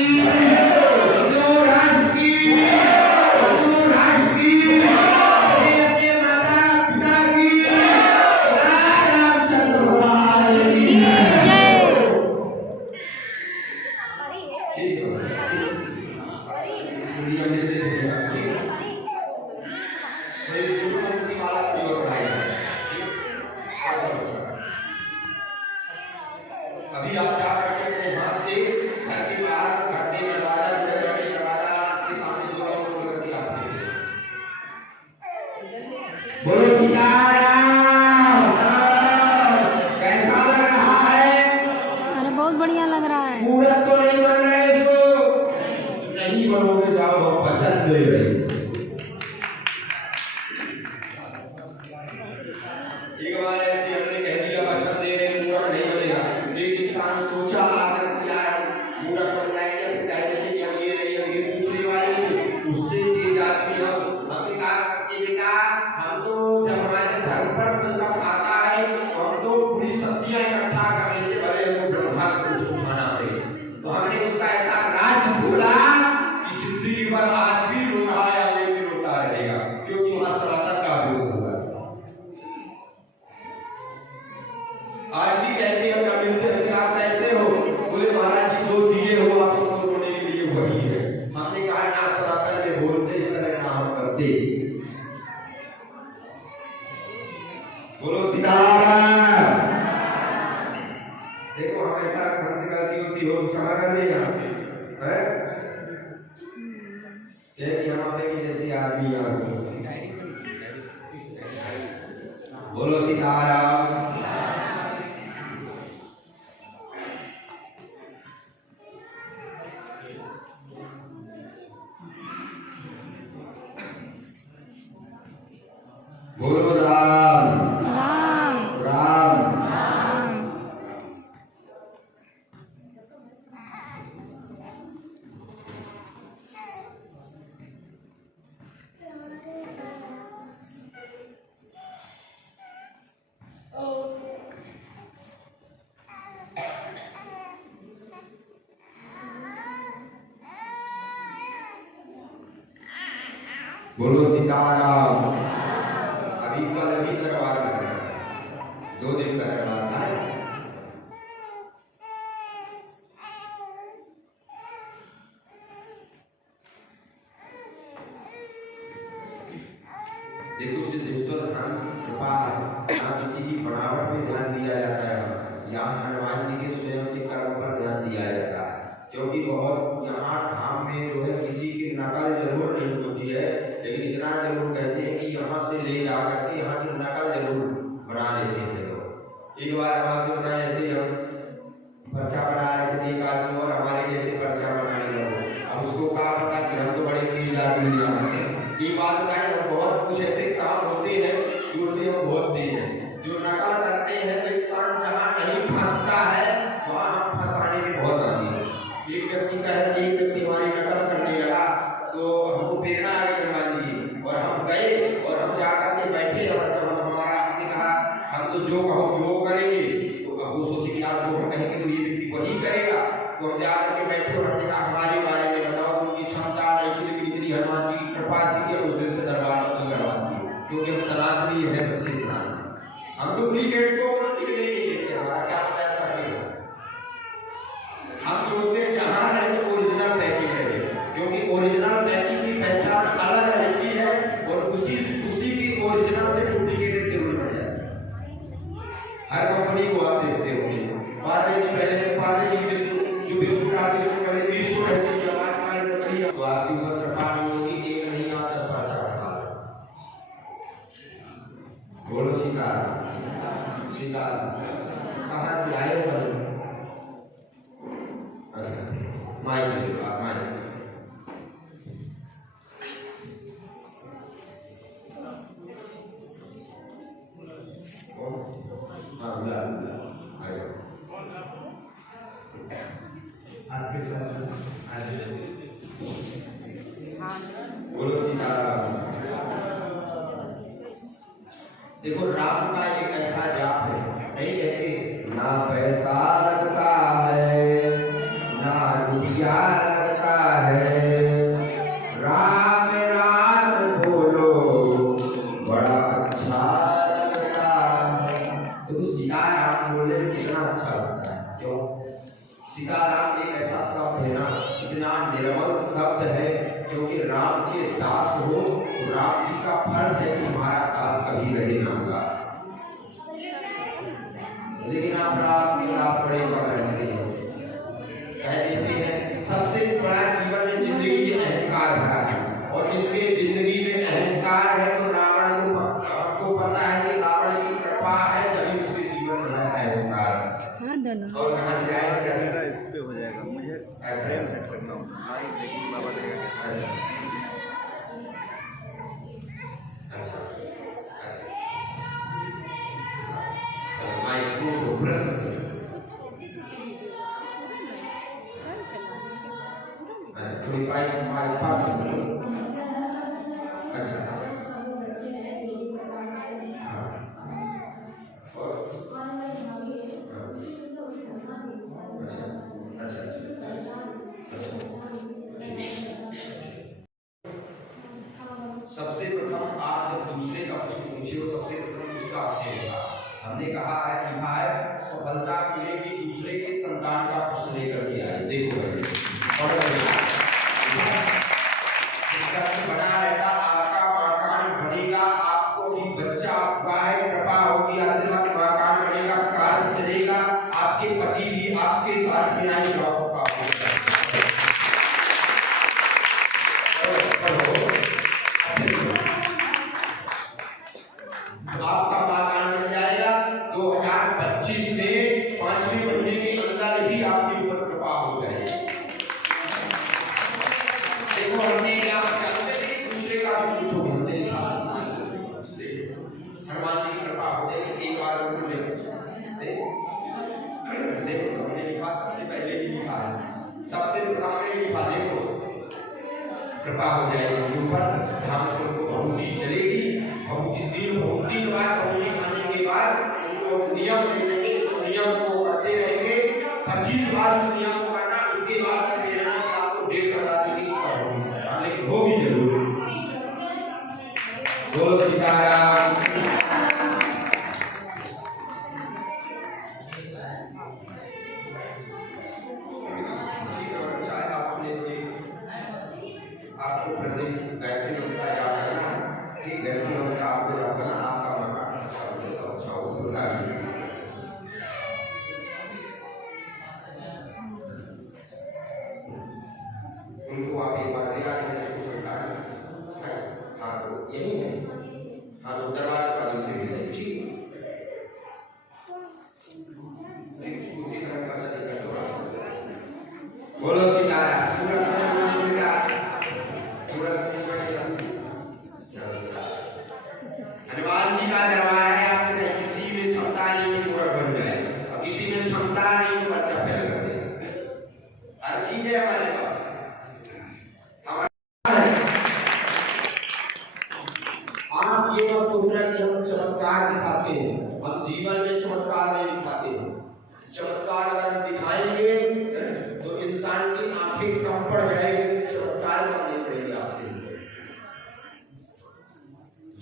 बहुत बढ़िया लग रहा है। मूर्त तो नहीं बन रहे इसको, नहीं बनोगे जाओ हम वचन दे रहे हैं। एक बार ऐसे हमने कह दिया वचन दे रहे हैं, मूर्त नहीं बनेगा। एक इंसान सोचा आकर क्या मूर्त बन जाएंगे, फिर कह देंगे कि हम ये नहीं हम ये दूसरे वाले उससे तेज आदमी हमने कहा कि बेटा हम तो जब हमारे धर्म पर संकट आता है तो हम तो पूरी शक्तियां इकट्ठा कर लेते, भले हमको ब्रह्मास्त्र उठाना पड़े। तो हमने उसका ऐसा राज खोला कि जिंदगी भर आज भी रो रहा है, आगे भी रोता रहेगा, क्योंकि वहां सनातन का विरोध हुआ। आज भी कहते हैं जब मिलते हैं आप कैसे हो, बोले महाराज जी जो दिए हो आप उनको रोने के लिए वही है। हमने कहा ना सनातन में बोलते इस तरह ना हम करते। बोलो सीताराम। देखो हमेशा हमसे गलती होती हो क्षमा कर देना है कि हम अपने की जैसी आदमी यार। बोलो सीताराम। बोलो राम राम राम। राम। बोलो सीताराम। अभी कल अभी दरबार लग रहा है, 2 दिन का दरबार था। देखो सिद्धेश्वर धाम कृपा है, यहाँ किसी की बनावट में ध्यान दिया जाता है, यहाँ हनुमान जी के स्वयं के कर्म पर ध्यान दिया जाता है, क्योंकि बहुत यहाँ धाम में जो है किसी की नकल जरूर नहीं होती है, लेकिन इतना जरूर कहते हैं कि यहाँ से ले जा करके यहाँ की नकल जरूर बना लेते हैं लोग। एक बार हमारे होता है ऐसे हम पर्चा बना रहे थे, एक आदमी और हमारे जैसे पर्चा बनाने लगे। अब उसको कहा पता कि हम तो बड़े तेज आदमी हैं। ये बात का है बहुत कुछ ऐसे काम होते हैं जो हम बहुत तेज हैं, जो नकल करते हैं तो इंसान जहाँ नहीं फंसता है वहाँ हम फंसाने में बहुत आती है। एक व्यक्ति का है, एक व्यक्ति हमारी नकल करने लगा तो हमको प्रेरणा आ गई हनुमान जी, और हम गए और हम जाकर के बैठे और जब हमारा आपने कहा हम तो जो कहो जो करेंगे, तो अब वो सोचे कि आप जो हम कहेंगे तो ये व्यक्ति वही करेगा। तो हम जाकर के बैठे और हमने कहा हमारे बारे में बताओ, उनकी क्षमता नहीं थी लेकिन इतनी हनुमान जी की कृपा थी कि उस दिन से दरबार बंद करवा दिए, क्योंकि हम सनातनी है, सच्चे सनातनी। हम डुप्लीकेट को नहीं देते, हमारा क्या पता है ऐसा क्यों। हम सोचते हैं जहाँ है तो ओरिजिनल पैकिंग है, क्योंकि ओरिजिनल पैकिंग की पहचान अलग रहती है और उसी की ओरिजिनल से डुप्लीकेट जरूर पड़ जाती है। हर कंपनी को आप देखते होंगे, पार्ले जी पहले पार्ले जी जो बिस्कुट आती है उसमें पहले 20 को रहती है, हमारे पास लकड़ी है तो आपकी ऊपर चपानी होगी, एक नहीं आता पर्चा बता। बोलो सीताराम सीताराम। कहाँ से आए हो? माइक माइक आपके साथ बोलो सीताराम। देखो राम का एक ऐसा जाप है, नहीं कहते ना पैसा लगता है ना रुपया लगता है, राम राम बोलो बड़ा अच्छा लगता है। तो सीताराम बोले कितना अच्छा लगता है, क्यों? सीताराम एक ऐसा शब्द है ना, इतना निर्मल शब्द है, क्योंकि राम के दास हो तो राम जी का फर्ज है कि हमारा दास कभी रहे ना दास। लेकिन आप रात में दास बड़े रहते हैं, कह देते हैं सबसे बड़ा जीवन में जिंदगी में अहंकार भरा है, और इसके जिंदगी में अहंकार है तो रावण को आपको पता है कि रावण की कृपा है तभी उसके जीवन में अहंकार। और कहाँ से आए मेरा इस पे हो जाएगा, मुझे फ्रेम सेट करना होगा। लेकिन बाबा देगा कैसे? अच्छा माइक को प्रेस थोड़ी माइक हमारे पास अच्छा सबसे प्रथम आप जब दूसरे का प्रश्न पूछे हो सबसे प्रथम उसका आपने लिखा। हमने कहा है कि भाई सफलता मिलेगी दूसरे के संतान का प्रश्न लेकर के आए। देखो और बना रहता आपका मकान बनेगा, आपको भी बच्चा हुआ है, कृपा होगी, आशीर्वाद मकान बनेगा, कार्य चलेगा, आपके पति भी आपके साथ में आए जॉब का आपका मकान बन जाएगा। 2025 में 5वें महीने के अंदर ही आपके ऊपर कृपा हो जाएगी। देखो हमने क्या दूसरे का भी कुछ हमने हनुमान जी की कृपा हो जाएगी। एक बार उनको देखो हमने लिखा सबसे पहले ही लिखा है, सबसे प्रथम में लिखा देखो कृपा हो जाएगी ऊपर ध्यान से उनको बहुती चलेगी। बहुती दिन बहुती के बाद बहुती खाने के बाद उनको नियम मिलेंगे, उस नियम को करते रहेंगे। 25 बार उस नियम को करना, उसके बाद पेरेंट्स आपको डेट बता देंगे कि कब होगी, लेकिन होगी जरूर। बोलो सीताराम। आपको प्रत्येक गायत्री मंत्र का याद करना कि गायत्री मंत्र का आपको याद करना, आपका मकान अच्छा हो जाए, अच्छा हो सकता है। उनको आप एक बार ले आके इसको सरकार हाँ तो यही है हाँ तो दरबार के बाद उनसे मिल जाए ठीक बोलो सीताराम। हनुमान जी का दरबार है, आपसे किसी में क्षमता नहीं कि पूरा बन जाए और किसी में क्षमता नहीं तो बच्चा फैल कर दे। हर चीज है हमारे पास। आप ये मत सोचना कि हम चमत्कार दिखाते हैं, हम जीवन में चमत्कार नहीं दिखाते हैं। चमत्कार अगर दिखाएंगे तो इंसान की आंखें कम पड़ जाएगी, चमत्कार करनी पड़ेगी आपसे।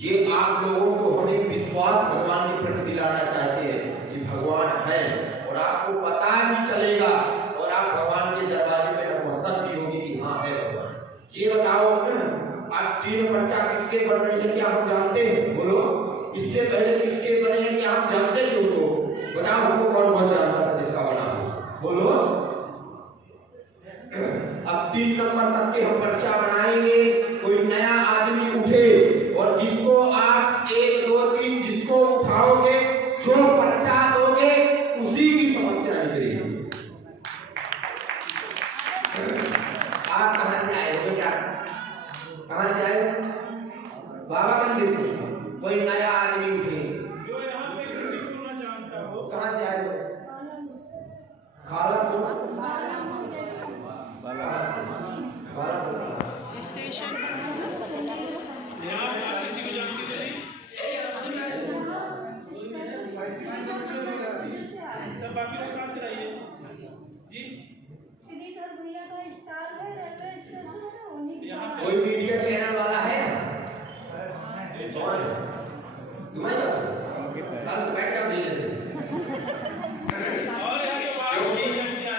ये आप लोगों को हमें विश्वास भगवान के प्रति दिलाना चाहते हैं कि भगवान है और आपको पता भी चलेगा और आप भगवान के दरवाजे में नतमस्तक भी होगी कि हाँ है भगवान। ये बताओ आप 3 बच्चा किसके बन रहे हैं क्या हम जानते हैं? बोलो इससे पहले किसके बने हैं क्या हम जानते हैं? जो बताओ हमको कौन कौन जानता था जिसका बना हो? बोलो अब 3 नंबर तक के हम बच्चा बनाएंगे, कोई नया आदमी उठे और जिसको आप 1 2 3 जिसको उठाओगे जो बच्चा दोगे उसी की समस्या निकलेगी। आप कहां से आए हो बेटा? कहां से आए? बाबा मंदिर से। कोई नया आदमी उठे जो यहाँ पे सुनना चाहता हो कहां से आए हो? खाला स्टेशन किसी को जानती नहीं सब बाकी लोग साथ रहिए जी। कोई मीडिया चैनल वाला है? तुम्हारे पास बैठ कर दीजिए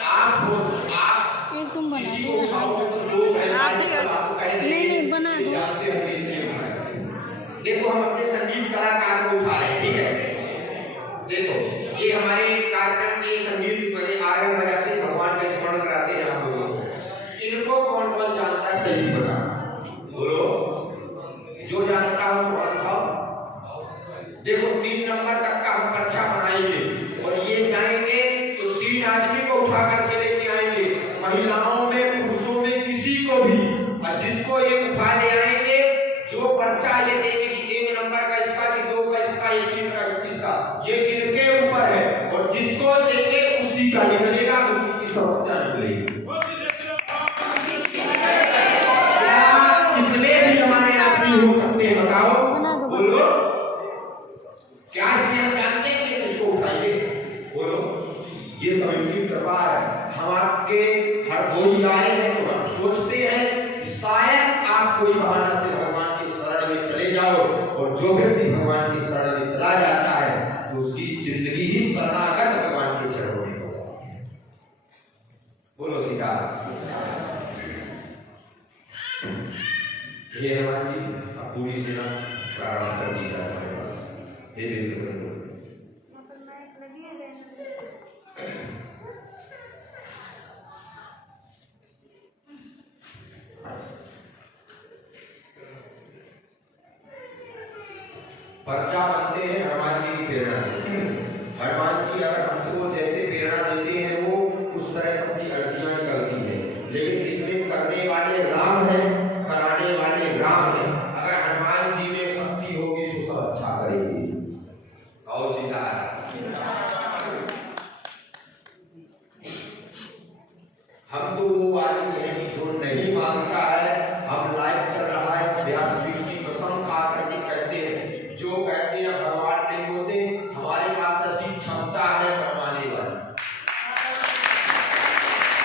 आप एक तुम बना किसी दो को उठाओगे तो लोग आपको कह देंगे नहीं बना दो। जानते हो इसलिए उठाए। देखो हम अपने संगीत कलाकार को उठा रहे हैं, ठीक है? देखो ये हमारे कार्यक्रम के संगीत बने आरंभ बजाते भगवान का स्मरण कराते हैं आप लोगों को। इनको कौन कौन जानता है सही बता? बोलो जो जानता हो सो बताओ। देखो 3 नंबर तक का हम पर्चा बनाएंगे और ये जाएंगे तो 3 आदमी को उठा करके ले। इसमें भी हमारे आदमी हो सकते हैं, बताओ बोलो, क्या इसमें हम जानते हैं कि इसको उठाइए? बोलो, ये सब इनकी कृपा है। हम आपके हर कोई आए हैं तो हम सोचते हैं कि शायद आप कोई बहाना से भगवान के शरण में चले जाओ, और जो व्यक्ति भगवान के शरण में चला जाता है तो उसकी जिंदगी ही शरणागत भगवान के चरणों में हो जाती है। बोलो सीताराम। ये हमारी पूरी सेना प्रारंभ कर दी जाए हमारे पास। हे बिल्कुल पर्चा बनते हैं हनुमान जी की प्रेरणा से। हनुमान जी अगर हमसे वो जैसे प्रेरणा देते हैं वो उस तरह सबकी अर्जियां निकलती हैं, लेकिन इसमें करने वाले राम हैं, कराने वाले राम हैं। अगर हनुमान जी में शक्ति होगी तो सब अच्छा करेगी। और सीताराम। हम तो वो आदमी हैं कि जो नहीं मानता है, हम लाइव चल रहा है व्यास जी की कसम खा करके कहते हैं, जो कहते हैं भगवान नहीं होते, हमारे पास ऐसी क्षमता है बनवाने वाली।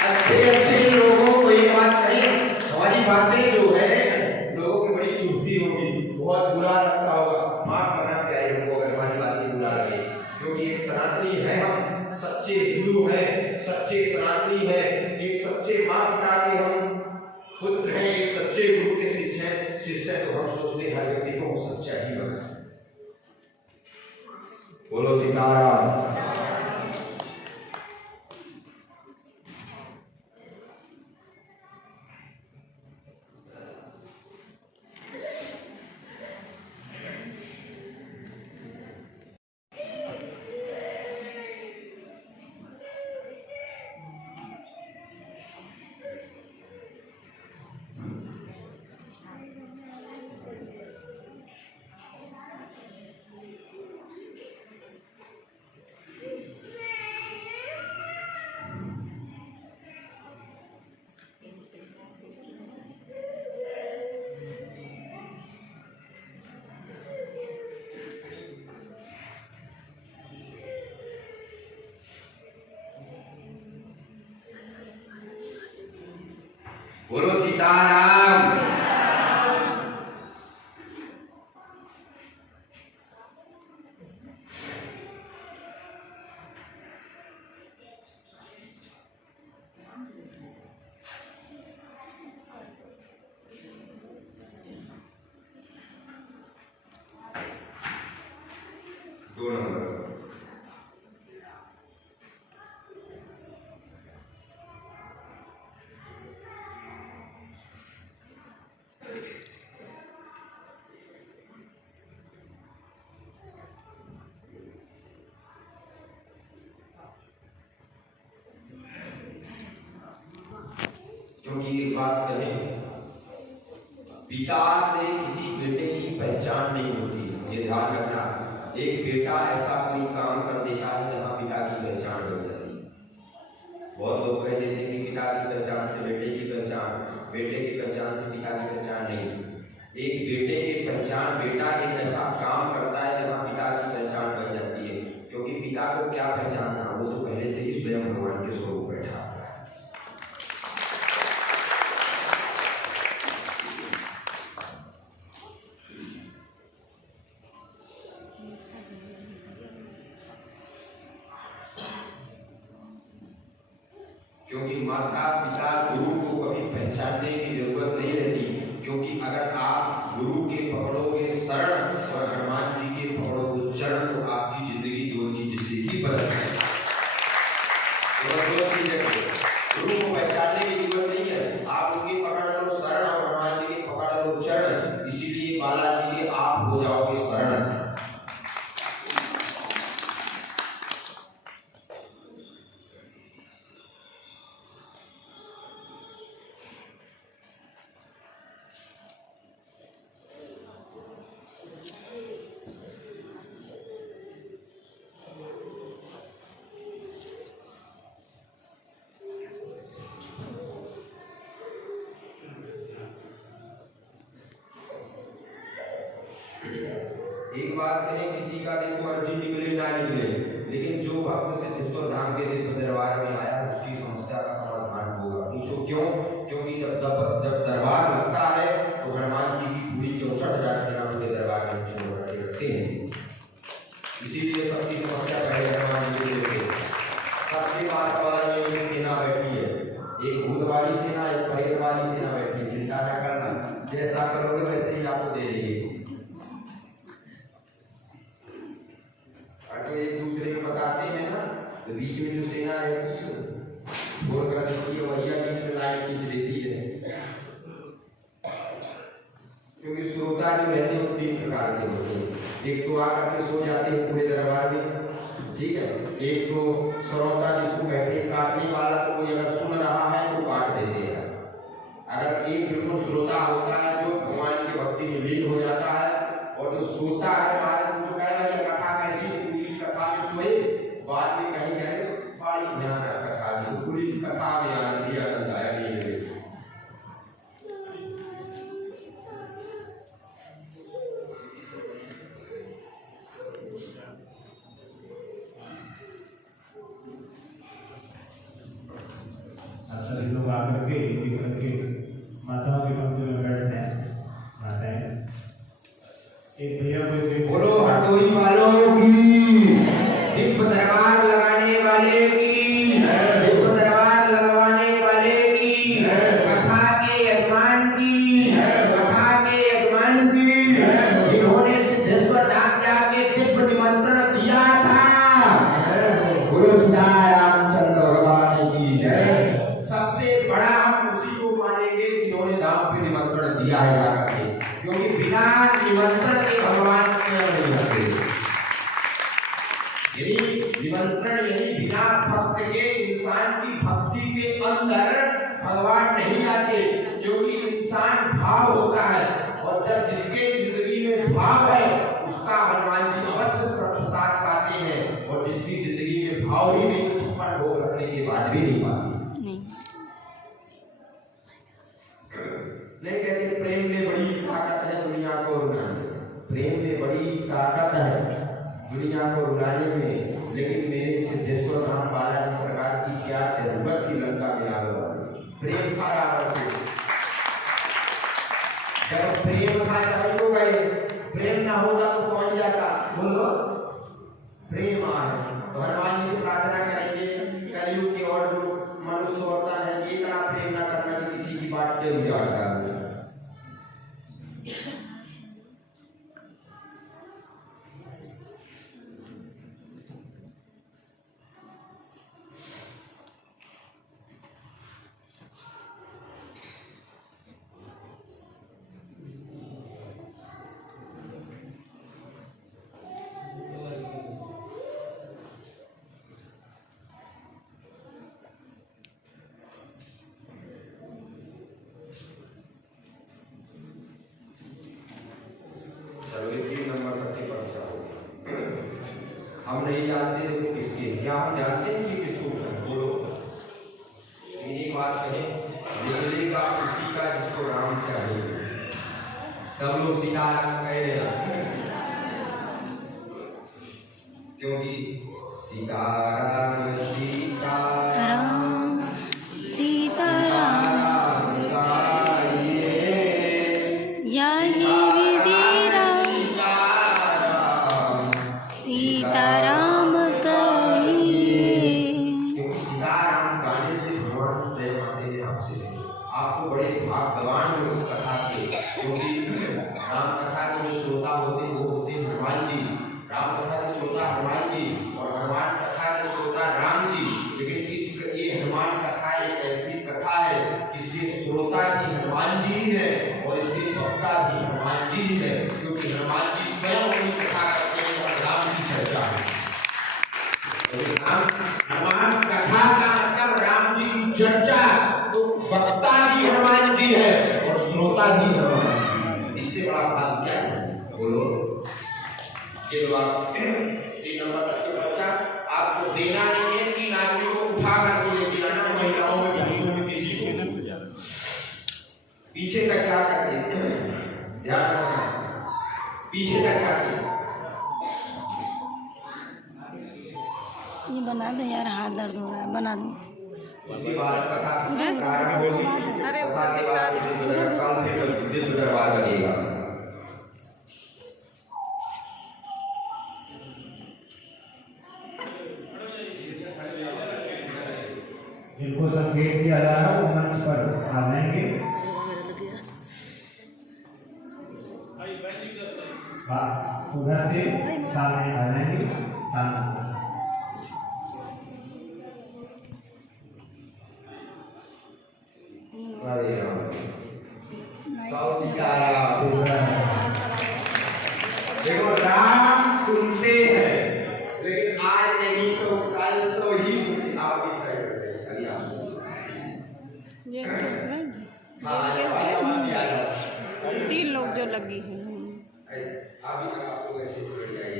अच्छे लोगों को ये बात कही, हमारी बातें जो है लोगों की बड़ी चुभती होगी, बहुत बुरा लगता होगा। माफ करना प्यारे हमको अगर हमारी बातें बुरा लगे, क्योंकि एक सनातनी है, हम सच्चे हिंदू हैं, सच्चे सनातनी हैं, एक सच्चे माँ पिता के हम पुत्र हैं, एक सच्चे गुरु के शिष्य हैं, तो हम सोचते हैं हर व्यक्ति को सच्चा ही बना। बोलो सीताराम। बोलो सीताराम। दो नंबर क्योंकि एक बात कहें, पिता से किसी बेटे की पहचान नहीं होती। ये ध्यान रखना, एक बेटा ऐसा कोई काम कर देता है जहाँ पिता की पहचान बन जाती है। बहुत लोग कह देते हैं कि पिता की पहचान से बेटे की पहचान, बेटे की पहचान से पिता की पहचान। नहीं, एक बेटे की पहचान, बेटा एक ऐसा काम करता है जहाँ पिता की पहचान बन जाती है। क्योंकि पिता को क्या पहचानना, वो तो पहले से ही स्वयं भगवान के स्वरूप बैठा है। क्योंकि माता पिता गुरु को कभी पहचानने की जरूरत नहीं रहती, क्योंकि अगर आप गुरु के पकड़ोगे शरण और हनुमान जी के पकड़ोगे चरण, तो आपकी जिंदगी दो चीज से ही बदल जाएगी। गुरु को पहचानने की जरूरत नहीं है, आप उनकी पकड़ लो शरण और हनुमान जी की पकड़ लो चरण, इसीलिए बालाजी के आप हो जाओगे शरण। एक बात कहें, किसी का देखो अर्जी निकले ना निकले, लेकिन जो भक्त सिद्धेश्वर धाम के दिव्य दरबार में आया उसकी समस्या का समाधान होगा। पूछो क्यों? क्योंकि जब दरबार लगता है तो हनुमान जी की पूरी 64,000 सेना उनके दरबार में छोड़ रखते हैं। इसीलिए सबकी समस्या पहले हनुमान जी को लेते हैं। सबके पास बगल में सेना बैठी है, एक भूत वाली सेना, एक प्रेत वाली सेना बैठी है। चिंता न करना, जैसा करोगे वैसे ही आपको दे देंगे। तो एक दूसरे को बताते हैं ना, तो बीच में जो सेना रहती है छोड़ कर देती है, वही बीच में लाइन खींच देती है। क्योंकि श्रोता जो रहते हैं 3 प्रकार के होते हैं। एक तो आकर के सो जाते हैं पूरे दरबार में, ठीक है। एक तो श्रोता जिसको कहते हैं काटने वाला, तो कोई अगर सुन रहा है तो काट देते हैं। अगर एक बिल्कुल श्रोता होता है जो भगवान की भक्ति में लीन हो जाता है, और जो सोता है हमारे जो कहेगा ये कथा कैसी, पूरी कथा में सोए, बाद में कहीं गए बड़ी भयानक कथा थी, पूरी कथा में आनंद आया नहीं है। सभी लोग आकर के एक करके माताओं के पंक्ति में बैठ जाए। माताएं, एक भैया कोई बोलो हरदोई वालों की, दिव्य दरबार लगाने वाले की, दिव्य दरबार लगवाने वाले की, कथा के यजमान की, कथा के यजमान की, जिन्होंने सिद्धेश्वर धाम जाके दिव्य निमंत्रण दिया था। बोलो रामचंद्र भगवान की जय। सबसे बड़ा हम उसी को मानेंगे जिन्होंने धाम पे निमंत्रण दिया है जाकर के, क्योंकि बिना निमंत्रण के भगवान नहीं आते। यदि निमंत्रण यदि बिना भक्त के, इंसान की भक्ति के अंदर भगवान नहीं आते, क्योंकि इंसान भाव होता है, और जब जिसके जिंदगी में भाव है उसका हनुमान जी अवश्य प्रसाद पाते हैं, और जिसकी जिंदगी में भाव ही नहीं, तो 56 भोग रखने के बाद भी नहीं पाते। नहीं कहते प्रेम में बड़ी ताकत है दुनिया को रुलाने, प्रेम में बड़ी ताकत है दुनिया को रुलाने में, लेकिन मेरे सिद्धेश्वर धाम बालाजी सरकार की क्या जरूरत थी लंका में आग लगाने? प्रेम था रावण से, जब प्रेम था तभी तो गए, प्रेम ना होता तो कौन जाता? बोलो, प्रेम आए तो हनुमान जी से प्रार्थना करेंगे कलयुग के और जो मनुष्य होता है ये इतना प्रेम ना करना कि किसी की बात जरूर याद डाल दे। हम नहीं जानते देखो किसके, क्या हम जानते हैं कि किसको? बोलो, एक बात कहें, निकलेगा उसी का जिसको राम चाहिए। सब लोग सीताराम कह रहे हैं, क्योंकि सीताराम सीताराम सीताराम सीताराम कहिए। क्योंकि सीताराम गाने से भगवान स्वयं आते हैं आपसे। आपको बड़े भाग्यवान हो उस कथा के, क्योंकि राम कथा के जो श्रोता होते हैं वो होते हैं हनुमान जी। राम कथा के श्रोता हनुमान जी और हनुमान कथा के श्रोता राम जी। लेकिन ये हनुमान कथा एक ऐसी कथा है इसके श्रोता भी हनुमान जी है और इसके वक्ता भी हनुमान जी है, क्योंकि हनुमान जी स्वयं अपनी कथा करते हैं और राम की चर्चा है। हनुमान कथा का मतलब राम जी की चर्चा, तो वक्ता भी हनुमान जी है और श्रोता भी हनुमान जी। इससे बड़ा बात क्या है? बोलो, ये बात 3 नंबर तक के बच्चा आपको देना नहीं है, 3 आदमी को उठा करके लेके आना, महिलाओं में पुरुषों में किसी को पीछे तक जा करके ध्यान रखना, पीछे तक जाके बना दो यार, हाथ दर्द हो रहा है, बना दो। उसके बाद कथा प्रारंभ होगी। कथा के बाद विद्युत दरबार लगेगा। जिनको संकेत किया जा रहा है वो मंच पर आ जाएंगे। उधर से सामने आ जाएंगे, सामने। देखो राम सुनते हैं, लेकिन आज नहीं तो कल तो ही सुनते। आप इस साइड पर जाइए, अभी आप हाँ 3 लोग जो लगी हैं अभी तक आपको ऐसे बढ़िया है।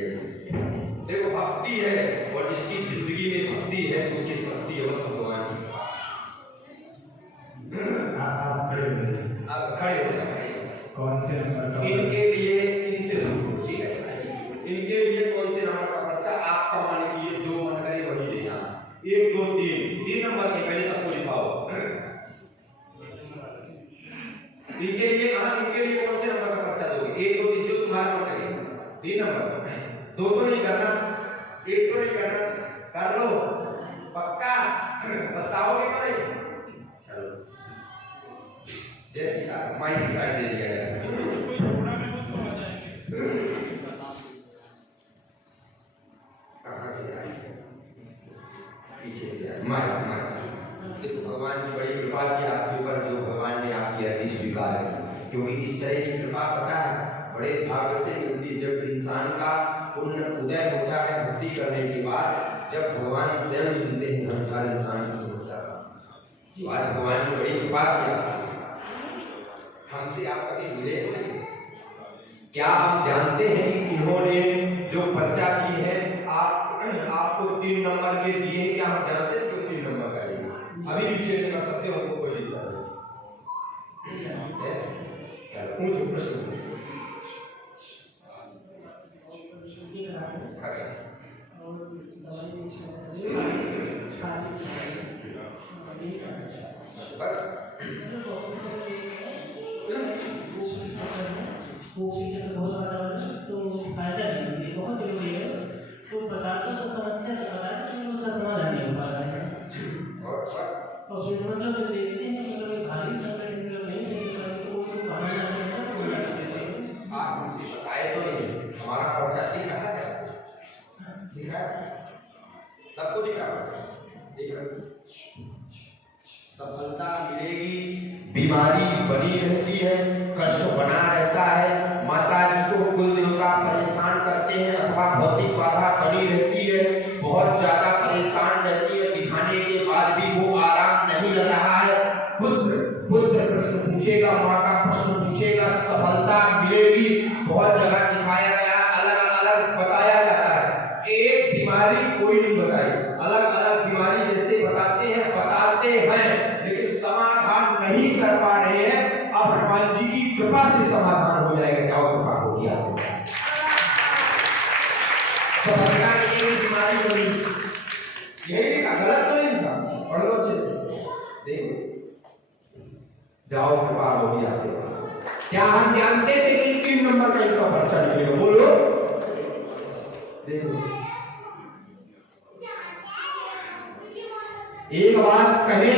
देखो भक्ति है, और जिसकी जिंदगी में भक्ति है उसकी शक्ति अवश्य भगवान की। आप खड़े हो जाइए। अब खड़े हो जाए। कौन से नंबर का? इनके लिए इनसे शुरू, ठीक है? इनके लिए कौन से नंबर का बच्चा आपका मान लीजिए जो मन करे वही देना। 1 2 3 नंबर के पहले सबको लिखाओ। इनके लिए कहा, इनके लिए कौन से नंबर का बच्चा दोगे? 1 2 3 जो तुम्हारा मन करे। 3 नंबर, 2 तो नहीं करना, 1 तो नहीं करना, कर लो पक्का। पछताओगे तो नहीं। चलो जय श्री राम। माइक साइड दे दिया जाए। कहाँ से आए? पीछे से आए। माइक देखो भगवान की बड़ी कृपा की आपके ऊपर, जो भगवान ने आपकी अर्जी स्वीकार की। क्योंकि इस तरह की कृपा पता है बड़े भाग्य से मिलती। जब इंसान का पुण्य उदय होता है भक्ति करने के बाद, जब भगवान स्वयं सुनते हैं हर इंसान की समस्या का। आज भगवान की बड़ी कृपा किया, हमसे आप कभी मिले नहीं। क्या हम जानते हैं कि इन्होंने जो पर्चा की है आपको 3 नंबर के दिए? क्या हम जानते हैं कि 3 नंबर का है? अभी भी चेक कर सकते हो, हमको कोई दिक्कत नहीं। पूछो प्रश्न। अच्छा बस वो पीछे से बहुत सारा तो फायदा नहीं होती, बहुत जरूरी है। तो बताते तो समस्या से बताते तो उसका समाधान नहीं हो पा रहा है। और फिर मतलब जो देखते हैं कि मतलब भारी संकट मतलब नहीं सही कर तो वो कहाँ जा सकता है, वो जा सकते हैं। आप हमसे बताए तो नहीं, हमारा पर्चा दिखा है, दिखा सबको दिखा सफलता मिलेगी, बीमारी बनी रहती है, कष्ट बना रहता है, माता जी को कुल देवता परेशान करते हैं अथवा भौतिक बाधा बनी रहती है, बहुत ज्यादा परेशान रहती है, दिखाने के बाद भी वो आराम नहीं लग रहा है। पुत्र पुत्र प्रश्न पूछेगा, माँ का प्रश्न पूछेगा, सफलता मिलेगी। बहुत जगह दिखाया गया, अलग अलग बताया जाता है, एक बीमारी कोई नहीं बताई, अलग अलग बीमारी जैसे बताते हैं, लेकिन समाधान नहीं कर पा रहे हैं। अब हनुमान जी की कृपा से समाधान हो जाएगा। जाओ कृपा हो गया सफलता की बीमारी बनी, यही लिखा, गलत तो नहीं लिखा, पढ़ लो अच्छे से, देखो जाओ कृपा हो गया से। क्या हम जानते थे कि 3 नंबर का इनका पर्चा निकलेगा? बोलो देखो, एक बात कहे,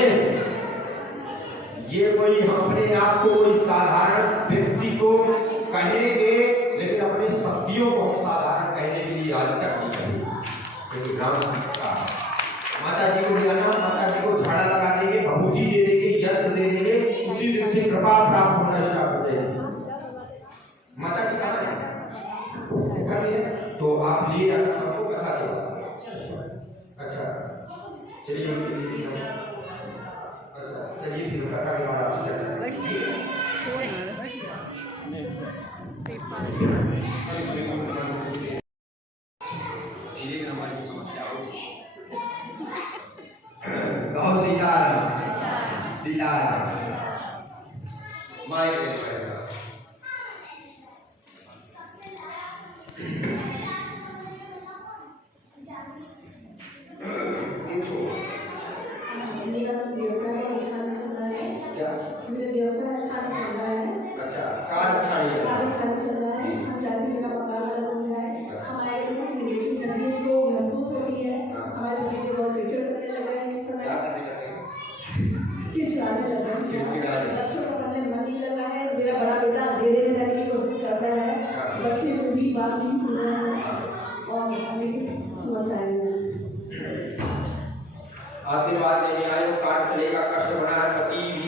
ये कोई अपने आप को कोई साधारण व्यक्ति को कहेंगे, लेकिन अपनी शक्तियों को हम साधारण कहने के लिए आज तक नहीं कहेंगे। क्योंकि राम सीखता है, माता जी को जाना, माता जी को झाड़ा लगा देंगे, भभूति दे देंगे, यंत्र दे देंगे, उसी दिन से कृपा प्राप्त होना स्टार्ट हो जाएगी। माता जी कहाँ है? तो आप लिए जाकर सबको कथा के बाद। अच्छा चलिए, अच्छा चलिए फिर कथा के बाद आपसे चर्चा हमारी समस्या होगी। गाँव सीताराम सीताराम माइक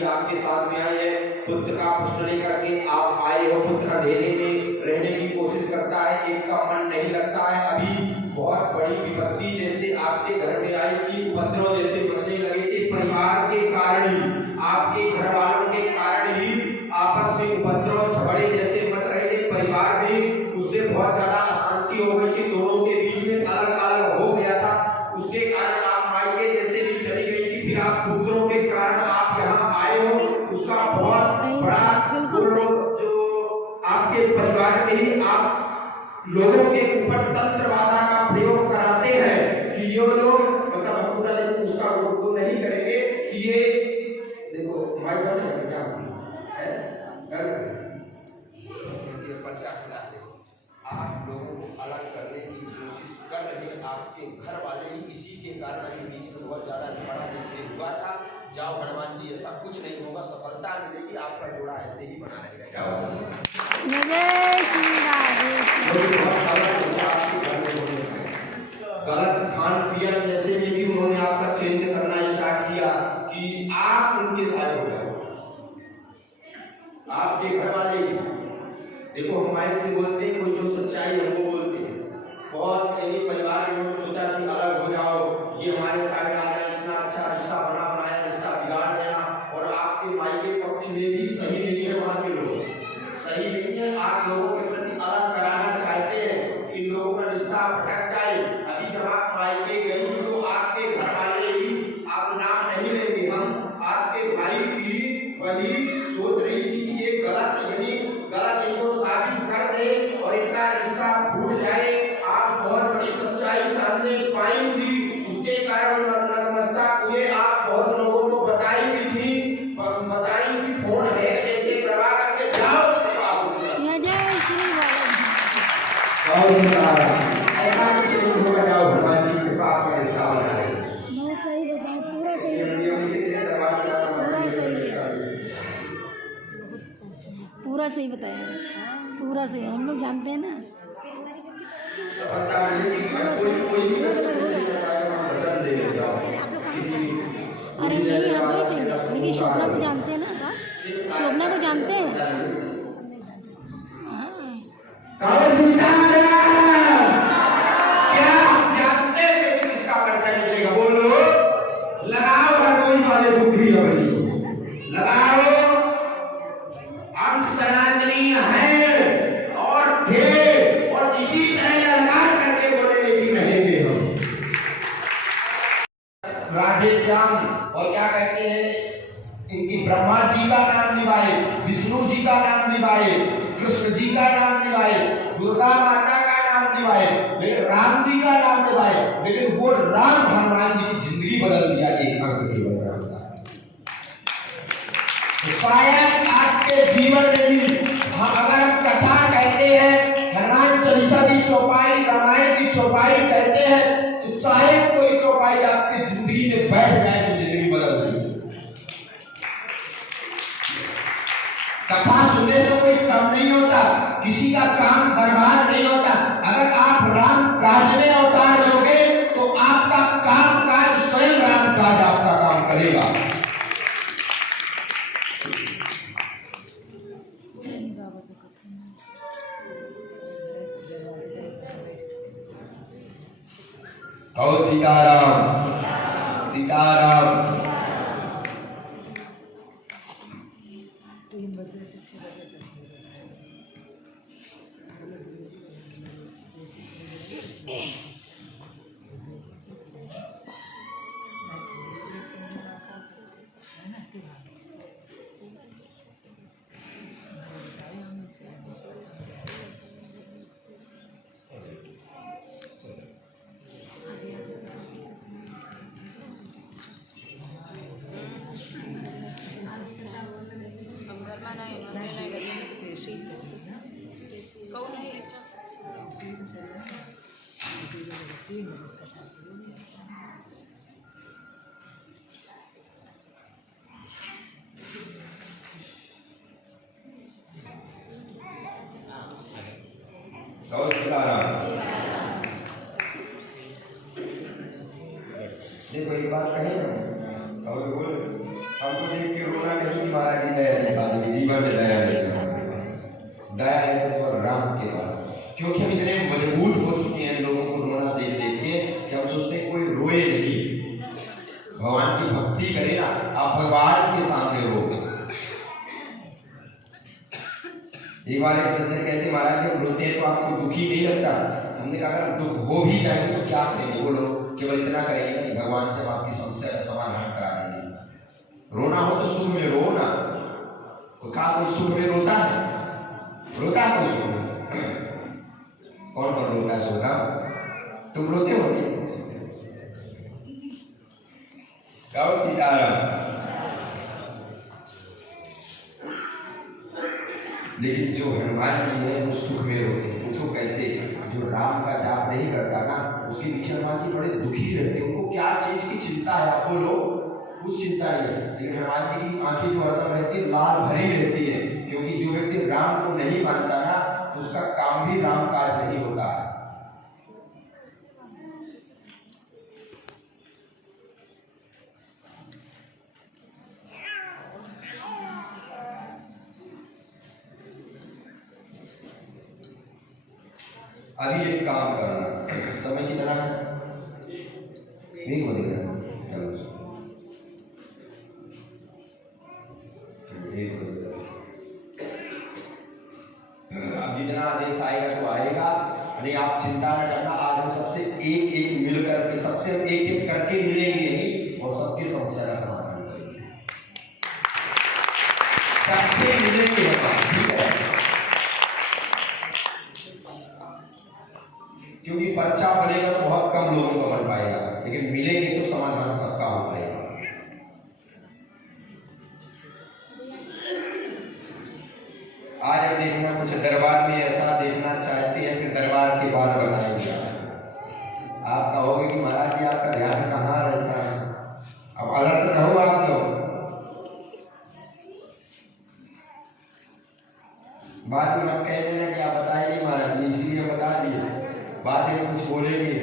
आपके साथ में आए हैं, पुत्र का पुष्ट लेकर के आप आए हो, पुत्र अंधेरे में रहने की कोशिश करता है, एक का मन नहीं लगता है। अभी बहुत बड़ी विपत्ति जैसे आपके घर में आई कि उपद्रव जैसे बचने लगे थे, परिवार के कारण ही, आपके घर वालों के कारण ही आपस में उपद्रव झगड़े जैसे मच रहे थे परिवार में, उससे बहुत ज्यादा अशांति हो गई थी, दोनों के बीच में अलग अलग हो गया था। उसके कारण आप मायके जैसे भी चली गई थी, फिर आप पुत्रों के कारण आप यहाँ आए हो, उसका बहुत बड़ा जो आपके परिवार के ही आप लोगों के ऊपर तंत्रवादा का प्रयोग कराते हैं कि ये लोग मतलब पूरा दिन उसका वो नहीं करेंगे कि ये देखो हमारे घर में क्या है पर्चा खुला है, आप लोगों को अलग करने की कोशिश कर रहे हैं, आपके घर वाले ही इसी के कारण अभी बीच में बहुत ज्यादा झगड़ा जैसे हुआ था। जाओ हनुमान जी, ऐसा कुछ नहीं होगा, सफलता मिलेगी, आपका जोड़ा ऐसे ही बना रहेगा। गलत खान पियन जैसे भी उन्होंने आपका चेंज करना स्टार्ट किया कि आप उनके साथ हो गए, आपके घर वाले। देखो हमारे से बोलते हैं, कोई जो सच्चाई है वो बोलते हैं। बहुत कई परिवार में सोचा कि अलग हो जाओ, ये हमारे साइड आ गया, इतना अच्छा रिश्ता बनाया, रिश्ता बिगाड़ देना, और आपके मायके पक्ष में भी सही नहीं है, वहाँ के लोग सही नहीं है, आप लोगों के प्रति अलग कराना चाहते हैं, इन लोगों का रिश्ता भटक जाए। अभी जब आप मायके गई तो आपके घर वाले भी, आप नाम नहीं लेंगे, हम आपके भाई की वही सोच रही थी कि ये गलत इनको साबित कर दे और इनका रिश्ता भूल जाए। आप बहुत बड़ी सच्चाई सामने पाई थी, उसके कारण नतमस्तक हुए। आप बहुत लोगों को बताई भी थी, फोन है जैसे करवा करके जाओ, ऐसा कुछ नहीं होगा, जाओ भगवान जी के पास में रिश्ता बनाए। पूरा सही बताया, पूरा सही, हम लोग जानते हैं ना। अरे नहीं, हम नहीं सही, लेकिन शोभना को जानते हैं ना, शोभना को जानते हैं। क्या जानते थे कि इसका पर्चा निकलेगा? बोलो, लगाओ हरदोई वाले बुद्धि लगाओ, हम सनातनी हैं और थे, और इसी तरह ललकार करके बोलेंगे कि रहेंगे हम। राधे श्याम, और क्या कहते हैं, इनकी ब्रह्मा जी का नाम निभाए, विष्णु जी का नाम निभाए, कृष्ण जी का नाम निभाए, दुर्गा माता का नाम निभाए, लेकिन राम जी का नाम निभाए, लेकिन वो राम हनुमान जी की जिंदगी बदल दिया एक अंक केवल राम का। शायद आपके जीवन में भी हम अगर हम कथा कहते हैं, हनुमान चालीसा की चौपाई, रामायण की चौपाई कहते हैं, तो शायद कोई चौपाई आपकी जिंदगी में बैठ जाए तो जिंदगी बदल देगी। कथा सुनने से कोई कम नहीं होता, किसी का काम बर्बाद नहीं होता। अगर आप राम काज में अवतार लोगे तो आपका काम काज स्वयं राम काज आपका काम करेगा। और सीताराम सीताराम। देखो एक बात कहे और बोल, हमको देख के रोना नहीं जीवन में दया नहीं है। दया है केवल राम के पास, क्योंकि हम इतने मजबूत हो चुके हैं लोगों को रोना देख देख के कि हम सोचते हैं कोई रोए नहीं। भगवान की भक्ति करे ना, आप भगवान के सामने रो। एक बार एक सज्जन कहते महाराज जब रोते हैं तो आपको दुखी नहीं लगता? हमने कहा अगर दुख हो भी जाएंगे तो क्या करेंगे? बोलो केवल इतना करेंगे कि भगवान से आपकी समस्या का समाधान करा देंगे। रोना हो तो सुख में रो ना। तो कहा कोई सुख में रोता है? रोता है कोई सुख में? कौन कौन रोता है? सोता तुम रोते हो? गाओ सीताराम। लेकिन जो हनुमान जी है वो सुख में रोते हैं। पूछो कैसे? जो राम का जाप नहीं करता ना, उसके पीछे हनुमान जी बड़े दुखी रहते हैं। उनको क्या चीज की चिंता है? आप बोलो, कुछ चिंता नहीं है। लेकिन हनुमान जी की आंखें जो हरदम रहती है लाल भरी रहती है, क्योंकि जो व्यक्ति राम को नहीं मानता ना, उसका काम भी राम काज नहीं होता है। अभी एक काम करना, समय कितना है? नहीं हो रहा। चलो अब जितना आदेश आएगा तो आएगा। अरे आप चिंता न करना, आज हम सबसे एक एक मिलकर के, सबसे एक एक करके मिलेंगे नहीं और सबकी समस्या का समाधान करेंगे। सबसे मिलेंगे, ठीक है? क्योंकि पर्चा बनेगा तो बहुत कम लोगों का बन पाएगा, लेकिन मिलेंगे तो समाधान सबका हो पाएगा। आज हम देखना कुछ दरबार में ऐसा देखना चाहते हैं, फिर दरबार के बाद बताएंगे। आप कहोगे कि महाराज जी आपका ध्यान कहाँ रहता है? अब अलर्ट रहो आप लोग। बाद में मत कह देना कि आप बताएंगे महाराज जी, इसलिए बता दिए। बाद में कुछ बोलेंगे।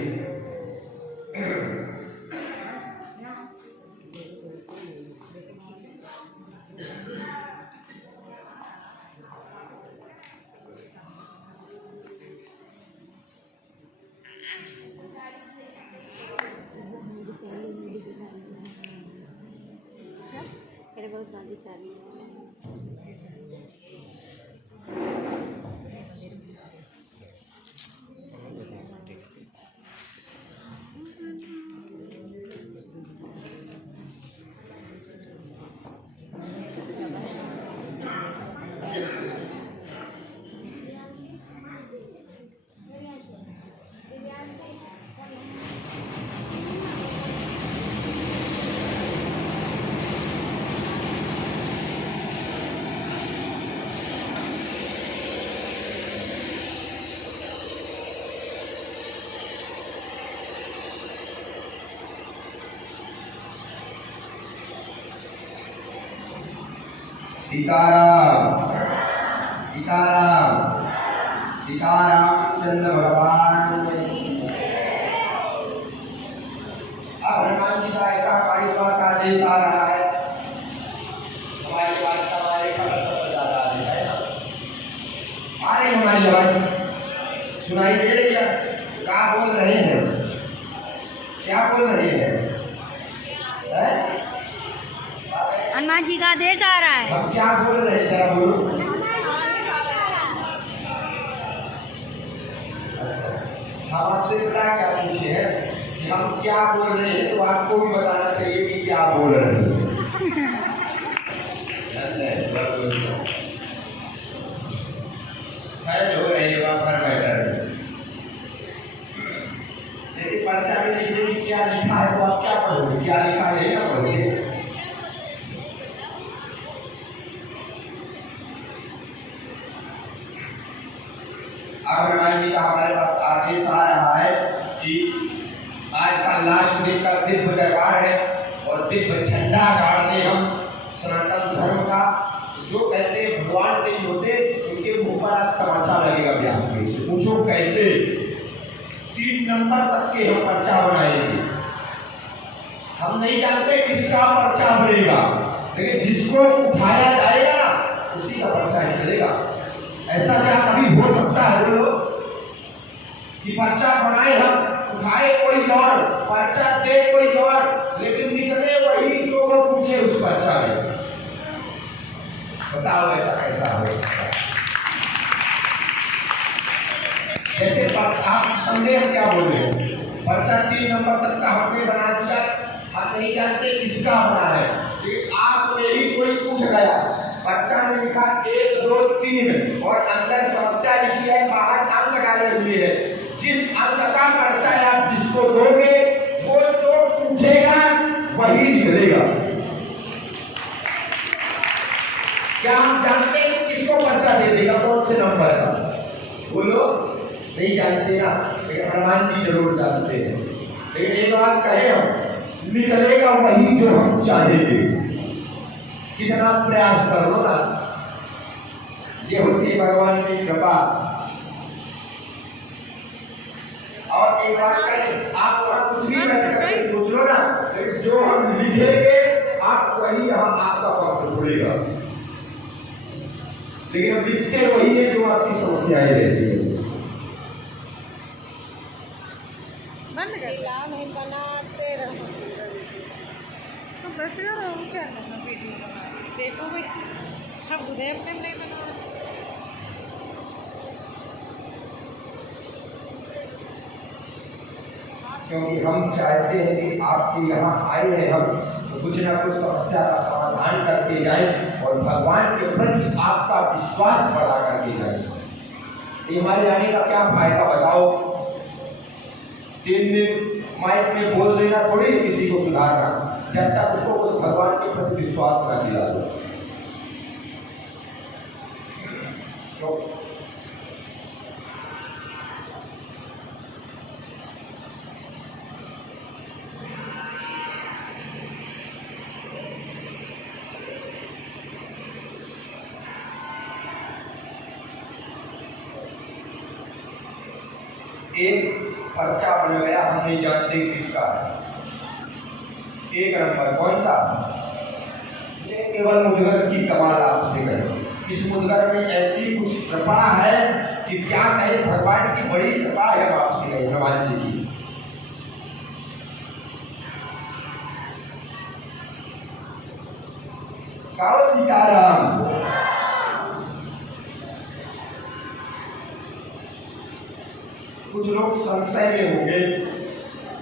सीताराम सीताराम सीतारामचंद्र भगवान। अब हनुमान जी का ऐसा हमारे पास आदेश आ रहा है, हमारी बात हमारे खबर सबसे ज्यादा आदेश है ना। आ रही हमारी आवाज सुनाई दे रही है? क्या बोल रहे हैं? क्या बोल रहे हैं? हनुमान जी का आदेश आ रहा है। हम क्या बोल रहे हैं जरा बोलो। हम आपसे पता क्या पूछे हैं कि हम क्या बोल रहे हैं, तो आपको भी बताना चाहिए कि क्या बोल रहे हैं। जो रहेगा पर बैठा रहे। लेकिन पर्चा में लिखने की क्या लिखा है तो आप क्या पढ़ोगे? क्या लिखा है ना पढ़ोगे। अब हनुमान जी का हमारे पास आदेश आ रहा है कि आज का लास्ट दिन का दिव्य दरबार है और दिव्य झंडा गाड़ने हम सनातन धर्म का। जो कहते हैं भगवान नहीं होते, उनके मुंह पर आज तमाचा लगेगा व्यास में से। पूछो कैसे? 3 नंबर तक के हम पर्चा बनाएंगे। हम नहीं जानते किसका पर्चा बनेगा, लेकिन जिसको उठाया जाएगा उसी ऐसा क्या कभी हो सकता है बोलो कि पर्चा बनाए हम, उठाए कोई और, पर्चा दे कोई और, लेकिन निकले वही जो वो पूछे उस पर्चा में? बताओ ऐसा कैसा हो सकता है? जैसे आप संदेह क्या बोल रहे हो, पर्चा 3 नंबर तक का हमने बना दिया, हम नहीं जानते किसका बना है, लेकिन आप में ही कोई पूछ गया, पर्चा में लिखा 1 2 3 और अंदर समस्या लिखी है, बाहर अंक डाले हुए है। जिस अंक का पर्चा आप जिसको दोगे वो जो पूछेगा वही निकलेगा। क्या हम जानते हैं किसको पर्चा दे देगा, कौन से नंबर का? बोलो, नहीं जानते ना, लेकिन हनुमान जी जरूर जानते हैं। लेकिन एक बात कहें हम, निकलेगा वही जो हम चाहेंगे। कितना प्रयास कर लो ना, ये होती है भगवान की कृपा। और एक बात करें, आप वहां कुछ भी बैठ करके सोच लो ना, लेकिन जो हम लिखेंगे आप वही हम आपका पक्ष खुलेगा, लेकिन अब लिखते वही है जो आपकी समस्याएं रहती है। नहीं बनाते रहो तो बस यार वो क्या करना वीडियो बना देखो भाई हम उदय अपने नहीं बना क्योंकि हम चाहते हैं कि आपके यहाँ आए हैं हम तो कुछ ना कुछ समस्या का समाधान करके जाएं और भगवान के प्रति आपका विश्वास बढ़ा करके जाएं। हमारे आने का क्या फायदा बताओ? 3 दिन माइक में बोल देना थोड़ी किसी को सुधारना, जब तक उसको उस भगवान के प्रति विश्वास न दिला दो। तो एक पर्चा बन गया, हम नहीं जानते किसका है। 1 नंबर कौन सा? ये केवल मुदगर की कमाल आपसे कहे। इस मुदगर में ऐसी कुछ कृपा है कि क्या कहे, भगवान की बड़ी कृपा है आपसे कहे, हनुमान जी की। कहो सीताराम। कुछ लोग संशय में होंगे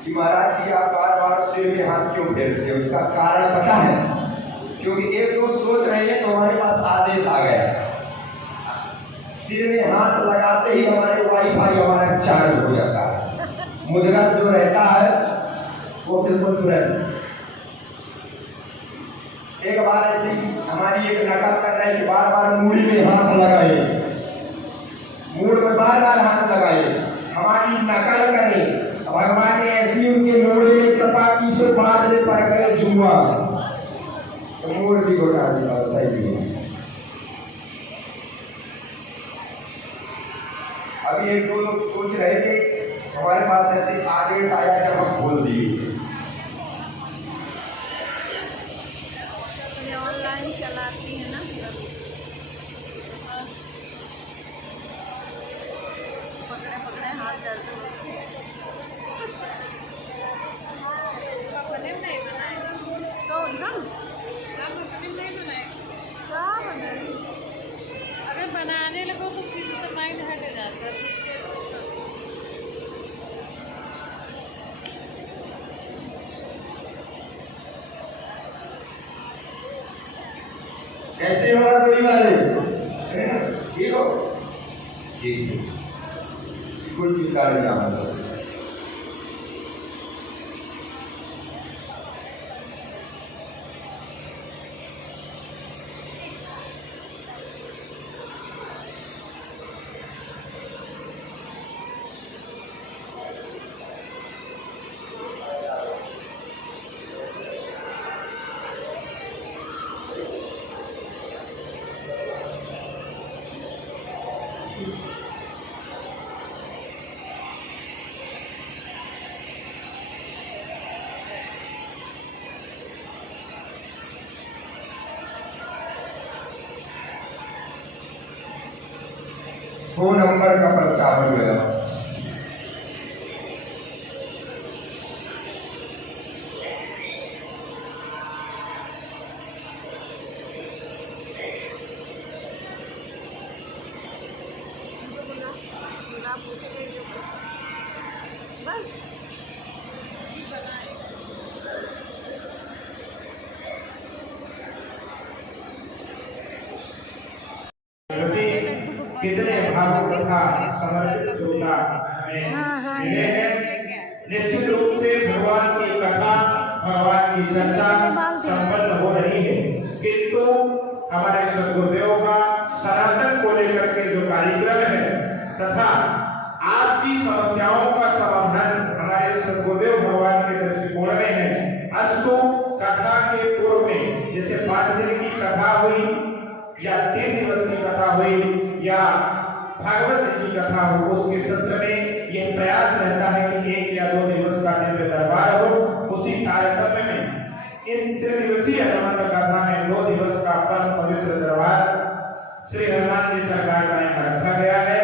कि महाराज जी आप बार-बार सिर में हाथ क्यों फेरते हो? इसका कारण पता है? क्योंकि एक लोग सोच रहे हैं तो हमारे पास आदेश आ गया, सिर में हाथ लगाते ही हमारे वाईफाई हमारा चार्ज हो जाता है। मुदगर जो रहता है वो बिल्कुल तुरंत। एक बार ऐसी हमारी एक नकल कर रहे कि बार-बार मूड़ी में हाथ लगाए, मूड में बार-बार हाथ लगाए, हमारी नकल करें। भगवान ने ऐसी उनके मोड़े में कृपा की सो बाद में पड़ गए जुआ, तो मोड़ भी घोटा दिया सही है। अभी 1-2 लोग सोच रहे थे हमारे पास ऐसे आदेश आया जब हम बोल दिए। ऑनलाइन चलाती है ना, पकड़े पकड़े हाथ दर्द होते हैं। फिल्म नहीं बनाए तो उनका फिल्म नहीं बनाए, क्या बनाए? अगर बनाने लगो तो फिर तो माइंड हट जाता है। कैसे होगा जोड़ी वाले? ठीक हो? ठीक है, कोई चीज का नहीं आता। 2 नंबर का पर्चा बन गया। कितने भावों तथा समर्पित श्रोता हमें मिले हैं। निश्चित रूप से भगवान की कथा, भगवान की चर्चा संपन्न हो रही है, किंतु हमारे सद्गुरुदेव का सनातन को लेकर के जो कार्यक्रम है तथा आपकी समस्याओं का समाधान हमारे सद्गुरुदेव भगवान के दृष्टिकोण में है। अस्तु कथा के पूर्व में जैसे 5 दिन की कथा हुई या 3 दिवस की कथा हुई या भागवत जी की कथा हो, उसके सत्र में यह प्रयास रहता है कि 1 या 2 दिवस का दिव्य दरबार हो। उसी तारतम्य में इस 3 दिवसीय हनुमान कथा में 2 दिवस का परम पवित्र दरबार श्री हनुमान जी सरकार का यहाँ रखा गया है।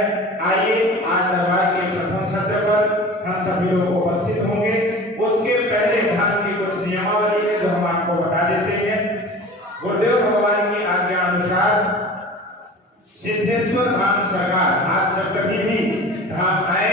आइए आज दरबार के प्रथम सत्र पर हम सभी लोग उपस्थित होंगे। उसके पहले धाम की कुछ नियमावली है जो हम आपको बता देते हैं। गुरुदेव भगवान की आज्ञा अनुसार सिद्धेश्वर धाम सरकार आप जब कभी भी धाम आए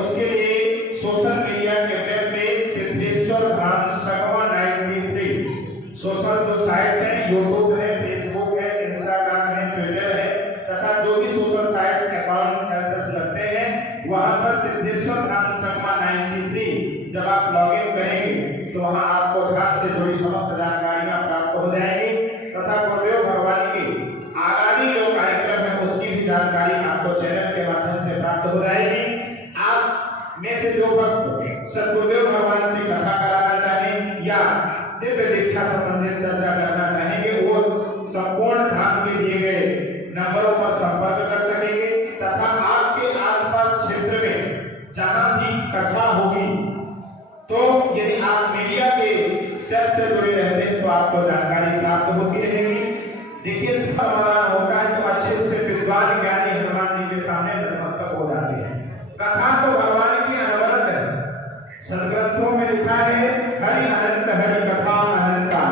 उसके लिए सोशल मीडिया के वेब पे सिद्धेश्वर धाम संगमा 93 सोशल जो साइट्स हैं, यूट्यूब है, फेसबुक है, इंस्टाग्राम है, ट्विटर है तथा जो भी सोशल साइट्स अकाउंट्स लगते हैं वहां पर सिद्धेश्वर धाम संगमा 93 जब आप लॉगिन करेंगे तो वहां आपको धाम से जुड़ी समस्त जानकारियां प्राप्त हो जाएंगी तथा गुरुदेव भगवान की आगामी जो कार्यक्रम है उसकी भी जानकारी आपको चैनल के माध्यम से प्राप्त हो जाएगी। आप में से जो भक्त सद्गुरुदेव भगवान से कथा कराना चाहें या दिव्य दीक्षा संबंधित चर्चा करना चाहेंगे वो संपूर्ण धाम के दिए गए नंबरों पर संपर्क कर सकेंगे तथा आपके आसपास क्षेत्र में जहां भी कथा होगी तो यदि आप मीडिया के सेल से जुड़े रहते हैं तो आपको जानकारी प्राप्त होती रहेगी। देखिए समाधान होता है तो अच्छे से विद्वान ज्ञानी हनुमान जी के सामने नतमस्तक हो जाते हैं। कथा तो भगवान की अनवरत है। सदग्रंथों में लिखा है हरि अनंत हरि कथा अनंता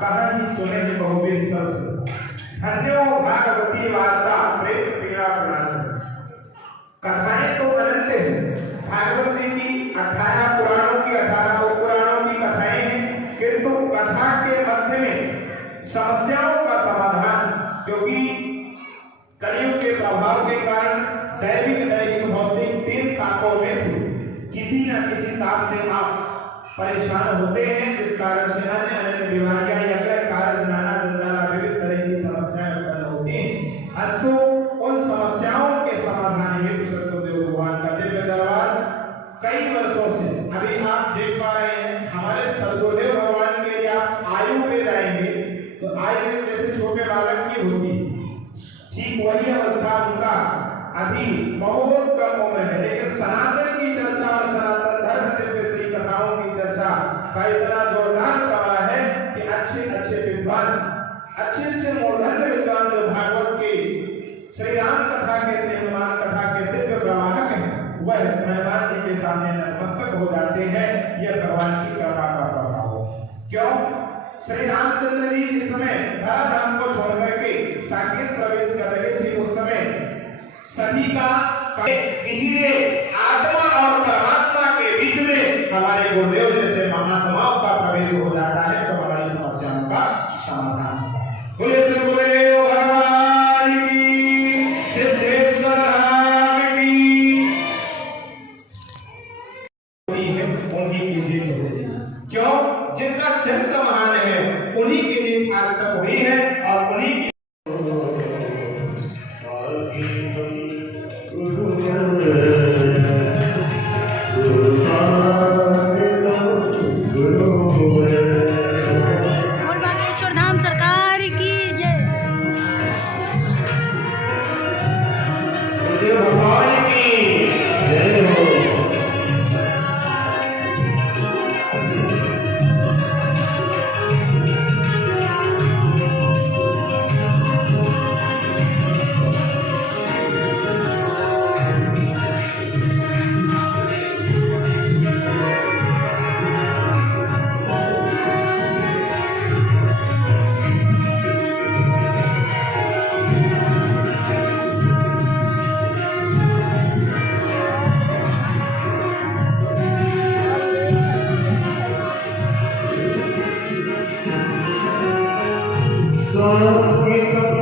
कहानी सुने बहुविध सरस धन्यो भागवती वार्ता प्रेम पीड़ा प्रणाश। कथाएं तो अनंत है। भागवत जी की 18 पुराणों की 18 उपपुराणों की कथाएं हैं, किंतु कथा के मध्य में समस्याओं का समाधान, क्योंकि कलयुग के प्रभाव के कारण दैविक दैहिक भौतिक 3 तापों में से किसी न किसी ताप से आप परेशान होते हैं, जिस कारण से अन्य अन्य बीमारियां या कई कारण नाना जंजाला विविध तरह की समस्याएं उत्पन्न होती हैं। अस्तु उन समस्याओं के समाधान हेतु सद्गुरुदेव भगवान का दिव्य दरबार कई वर्षों से अभी आप देख पा रहे हैं। हमारे सद्गुरुदेव भगवान के आप आयु पे जाएंगे तो आयु जैसे छोटे बालक की होती ठीक वही अवस्था उनका अभी बहुत कम उम्र है, लेकिन सनातन की चर्चा और सनातन धर्म दिव्य श्री कथाओं की चर्चा का इतना जोरदार प्रवाह है कि अच्छे अच्छे विद्वान अच्छे मूर्धन्य विद्वान जो भागवत के श्री राम कथा के श्री हनुमान कथा के दिव्य प्रवाहक हैं वह हनुमान जी के सामने नतमस्तक हो जाते हैं। यह भगवान की कृपा का प्रभाव है। क्यों? श्री रामचंद्र जी जिस समय धराधाम को छोड़कर के साकेत प्रवेश कर रहे थे उस समय सभी का इसीलिए आत्मा और परमात्मा के बीच में हमारे गुरुदेव जैसे महात्माओं का प्रवेश हो जाता है तो हमारी समस्याओं का समाधान। बोले श्री गुरुदेव भगवान की, सिद्धेश्वर धाम की। उन्हीं की जीत होती है। क्यों? जिनका चरित्र महान है उन्हीं की जीत आज तक हुई है और उन्हीं की और बागेश्वर धाम सरकार की जय। ये सब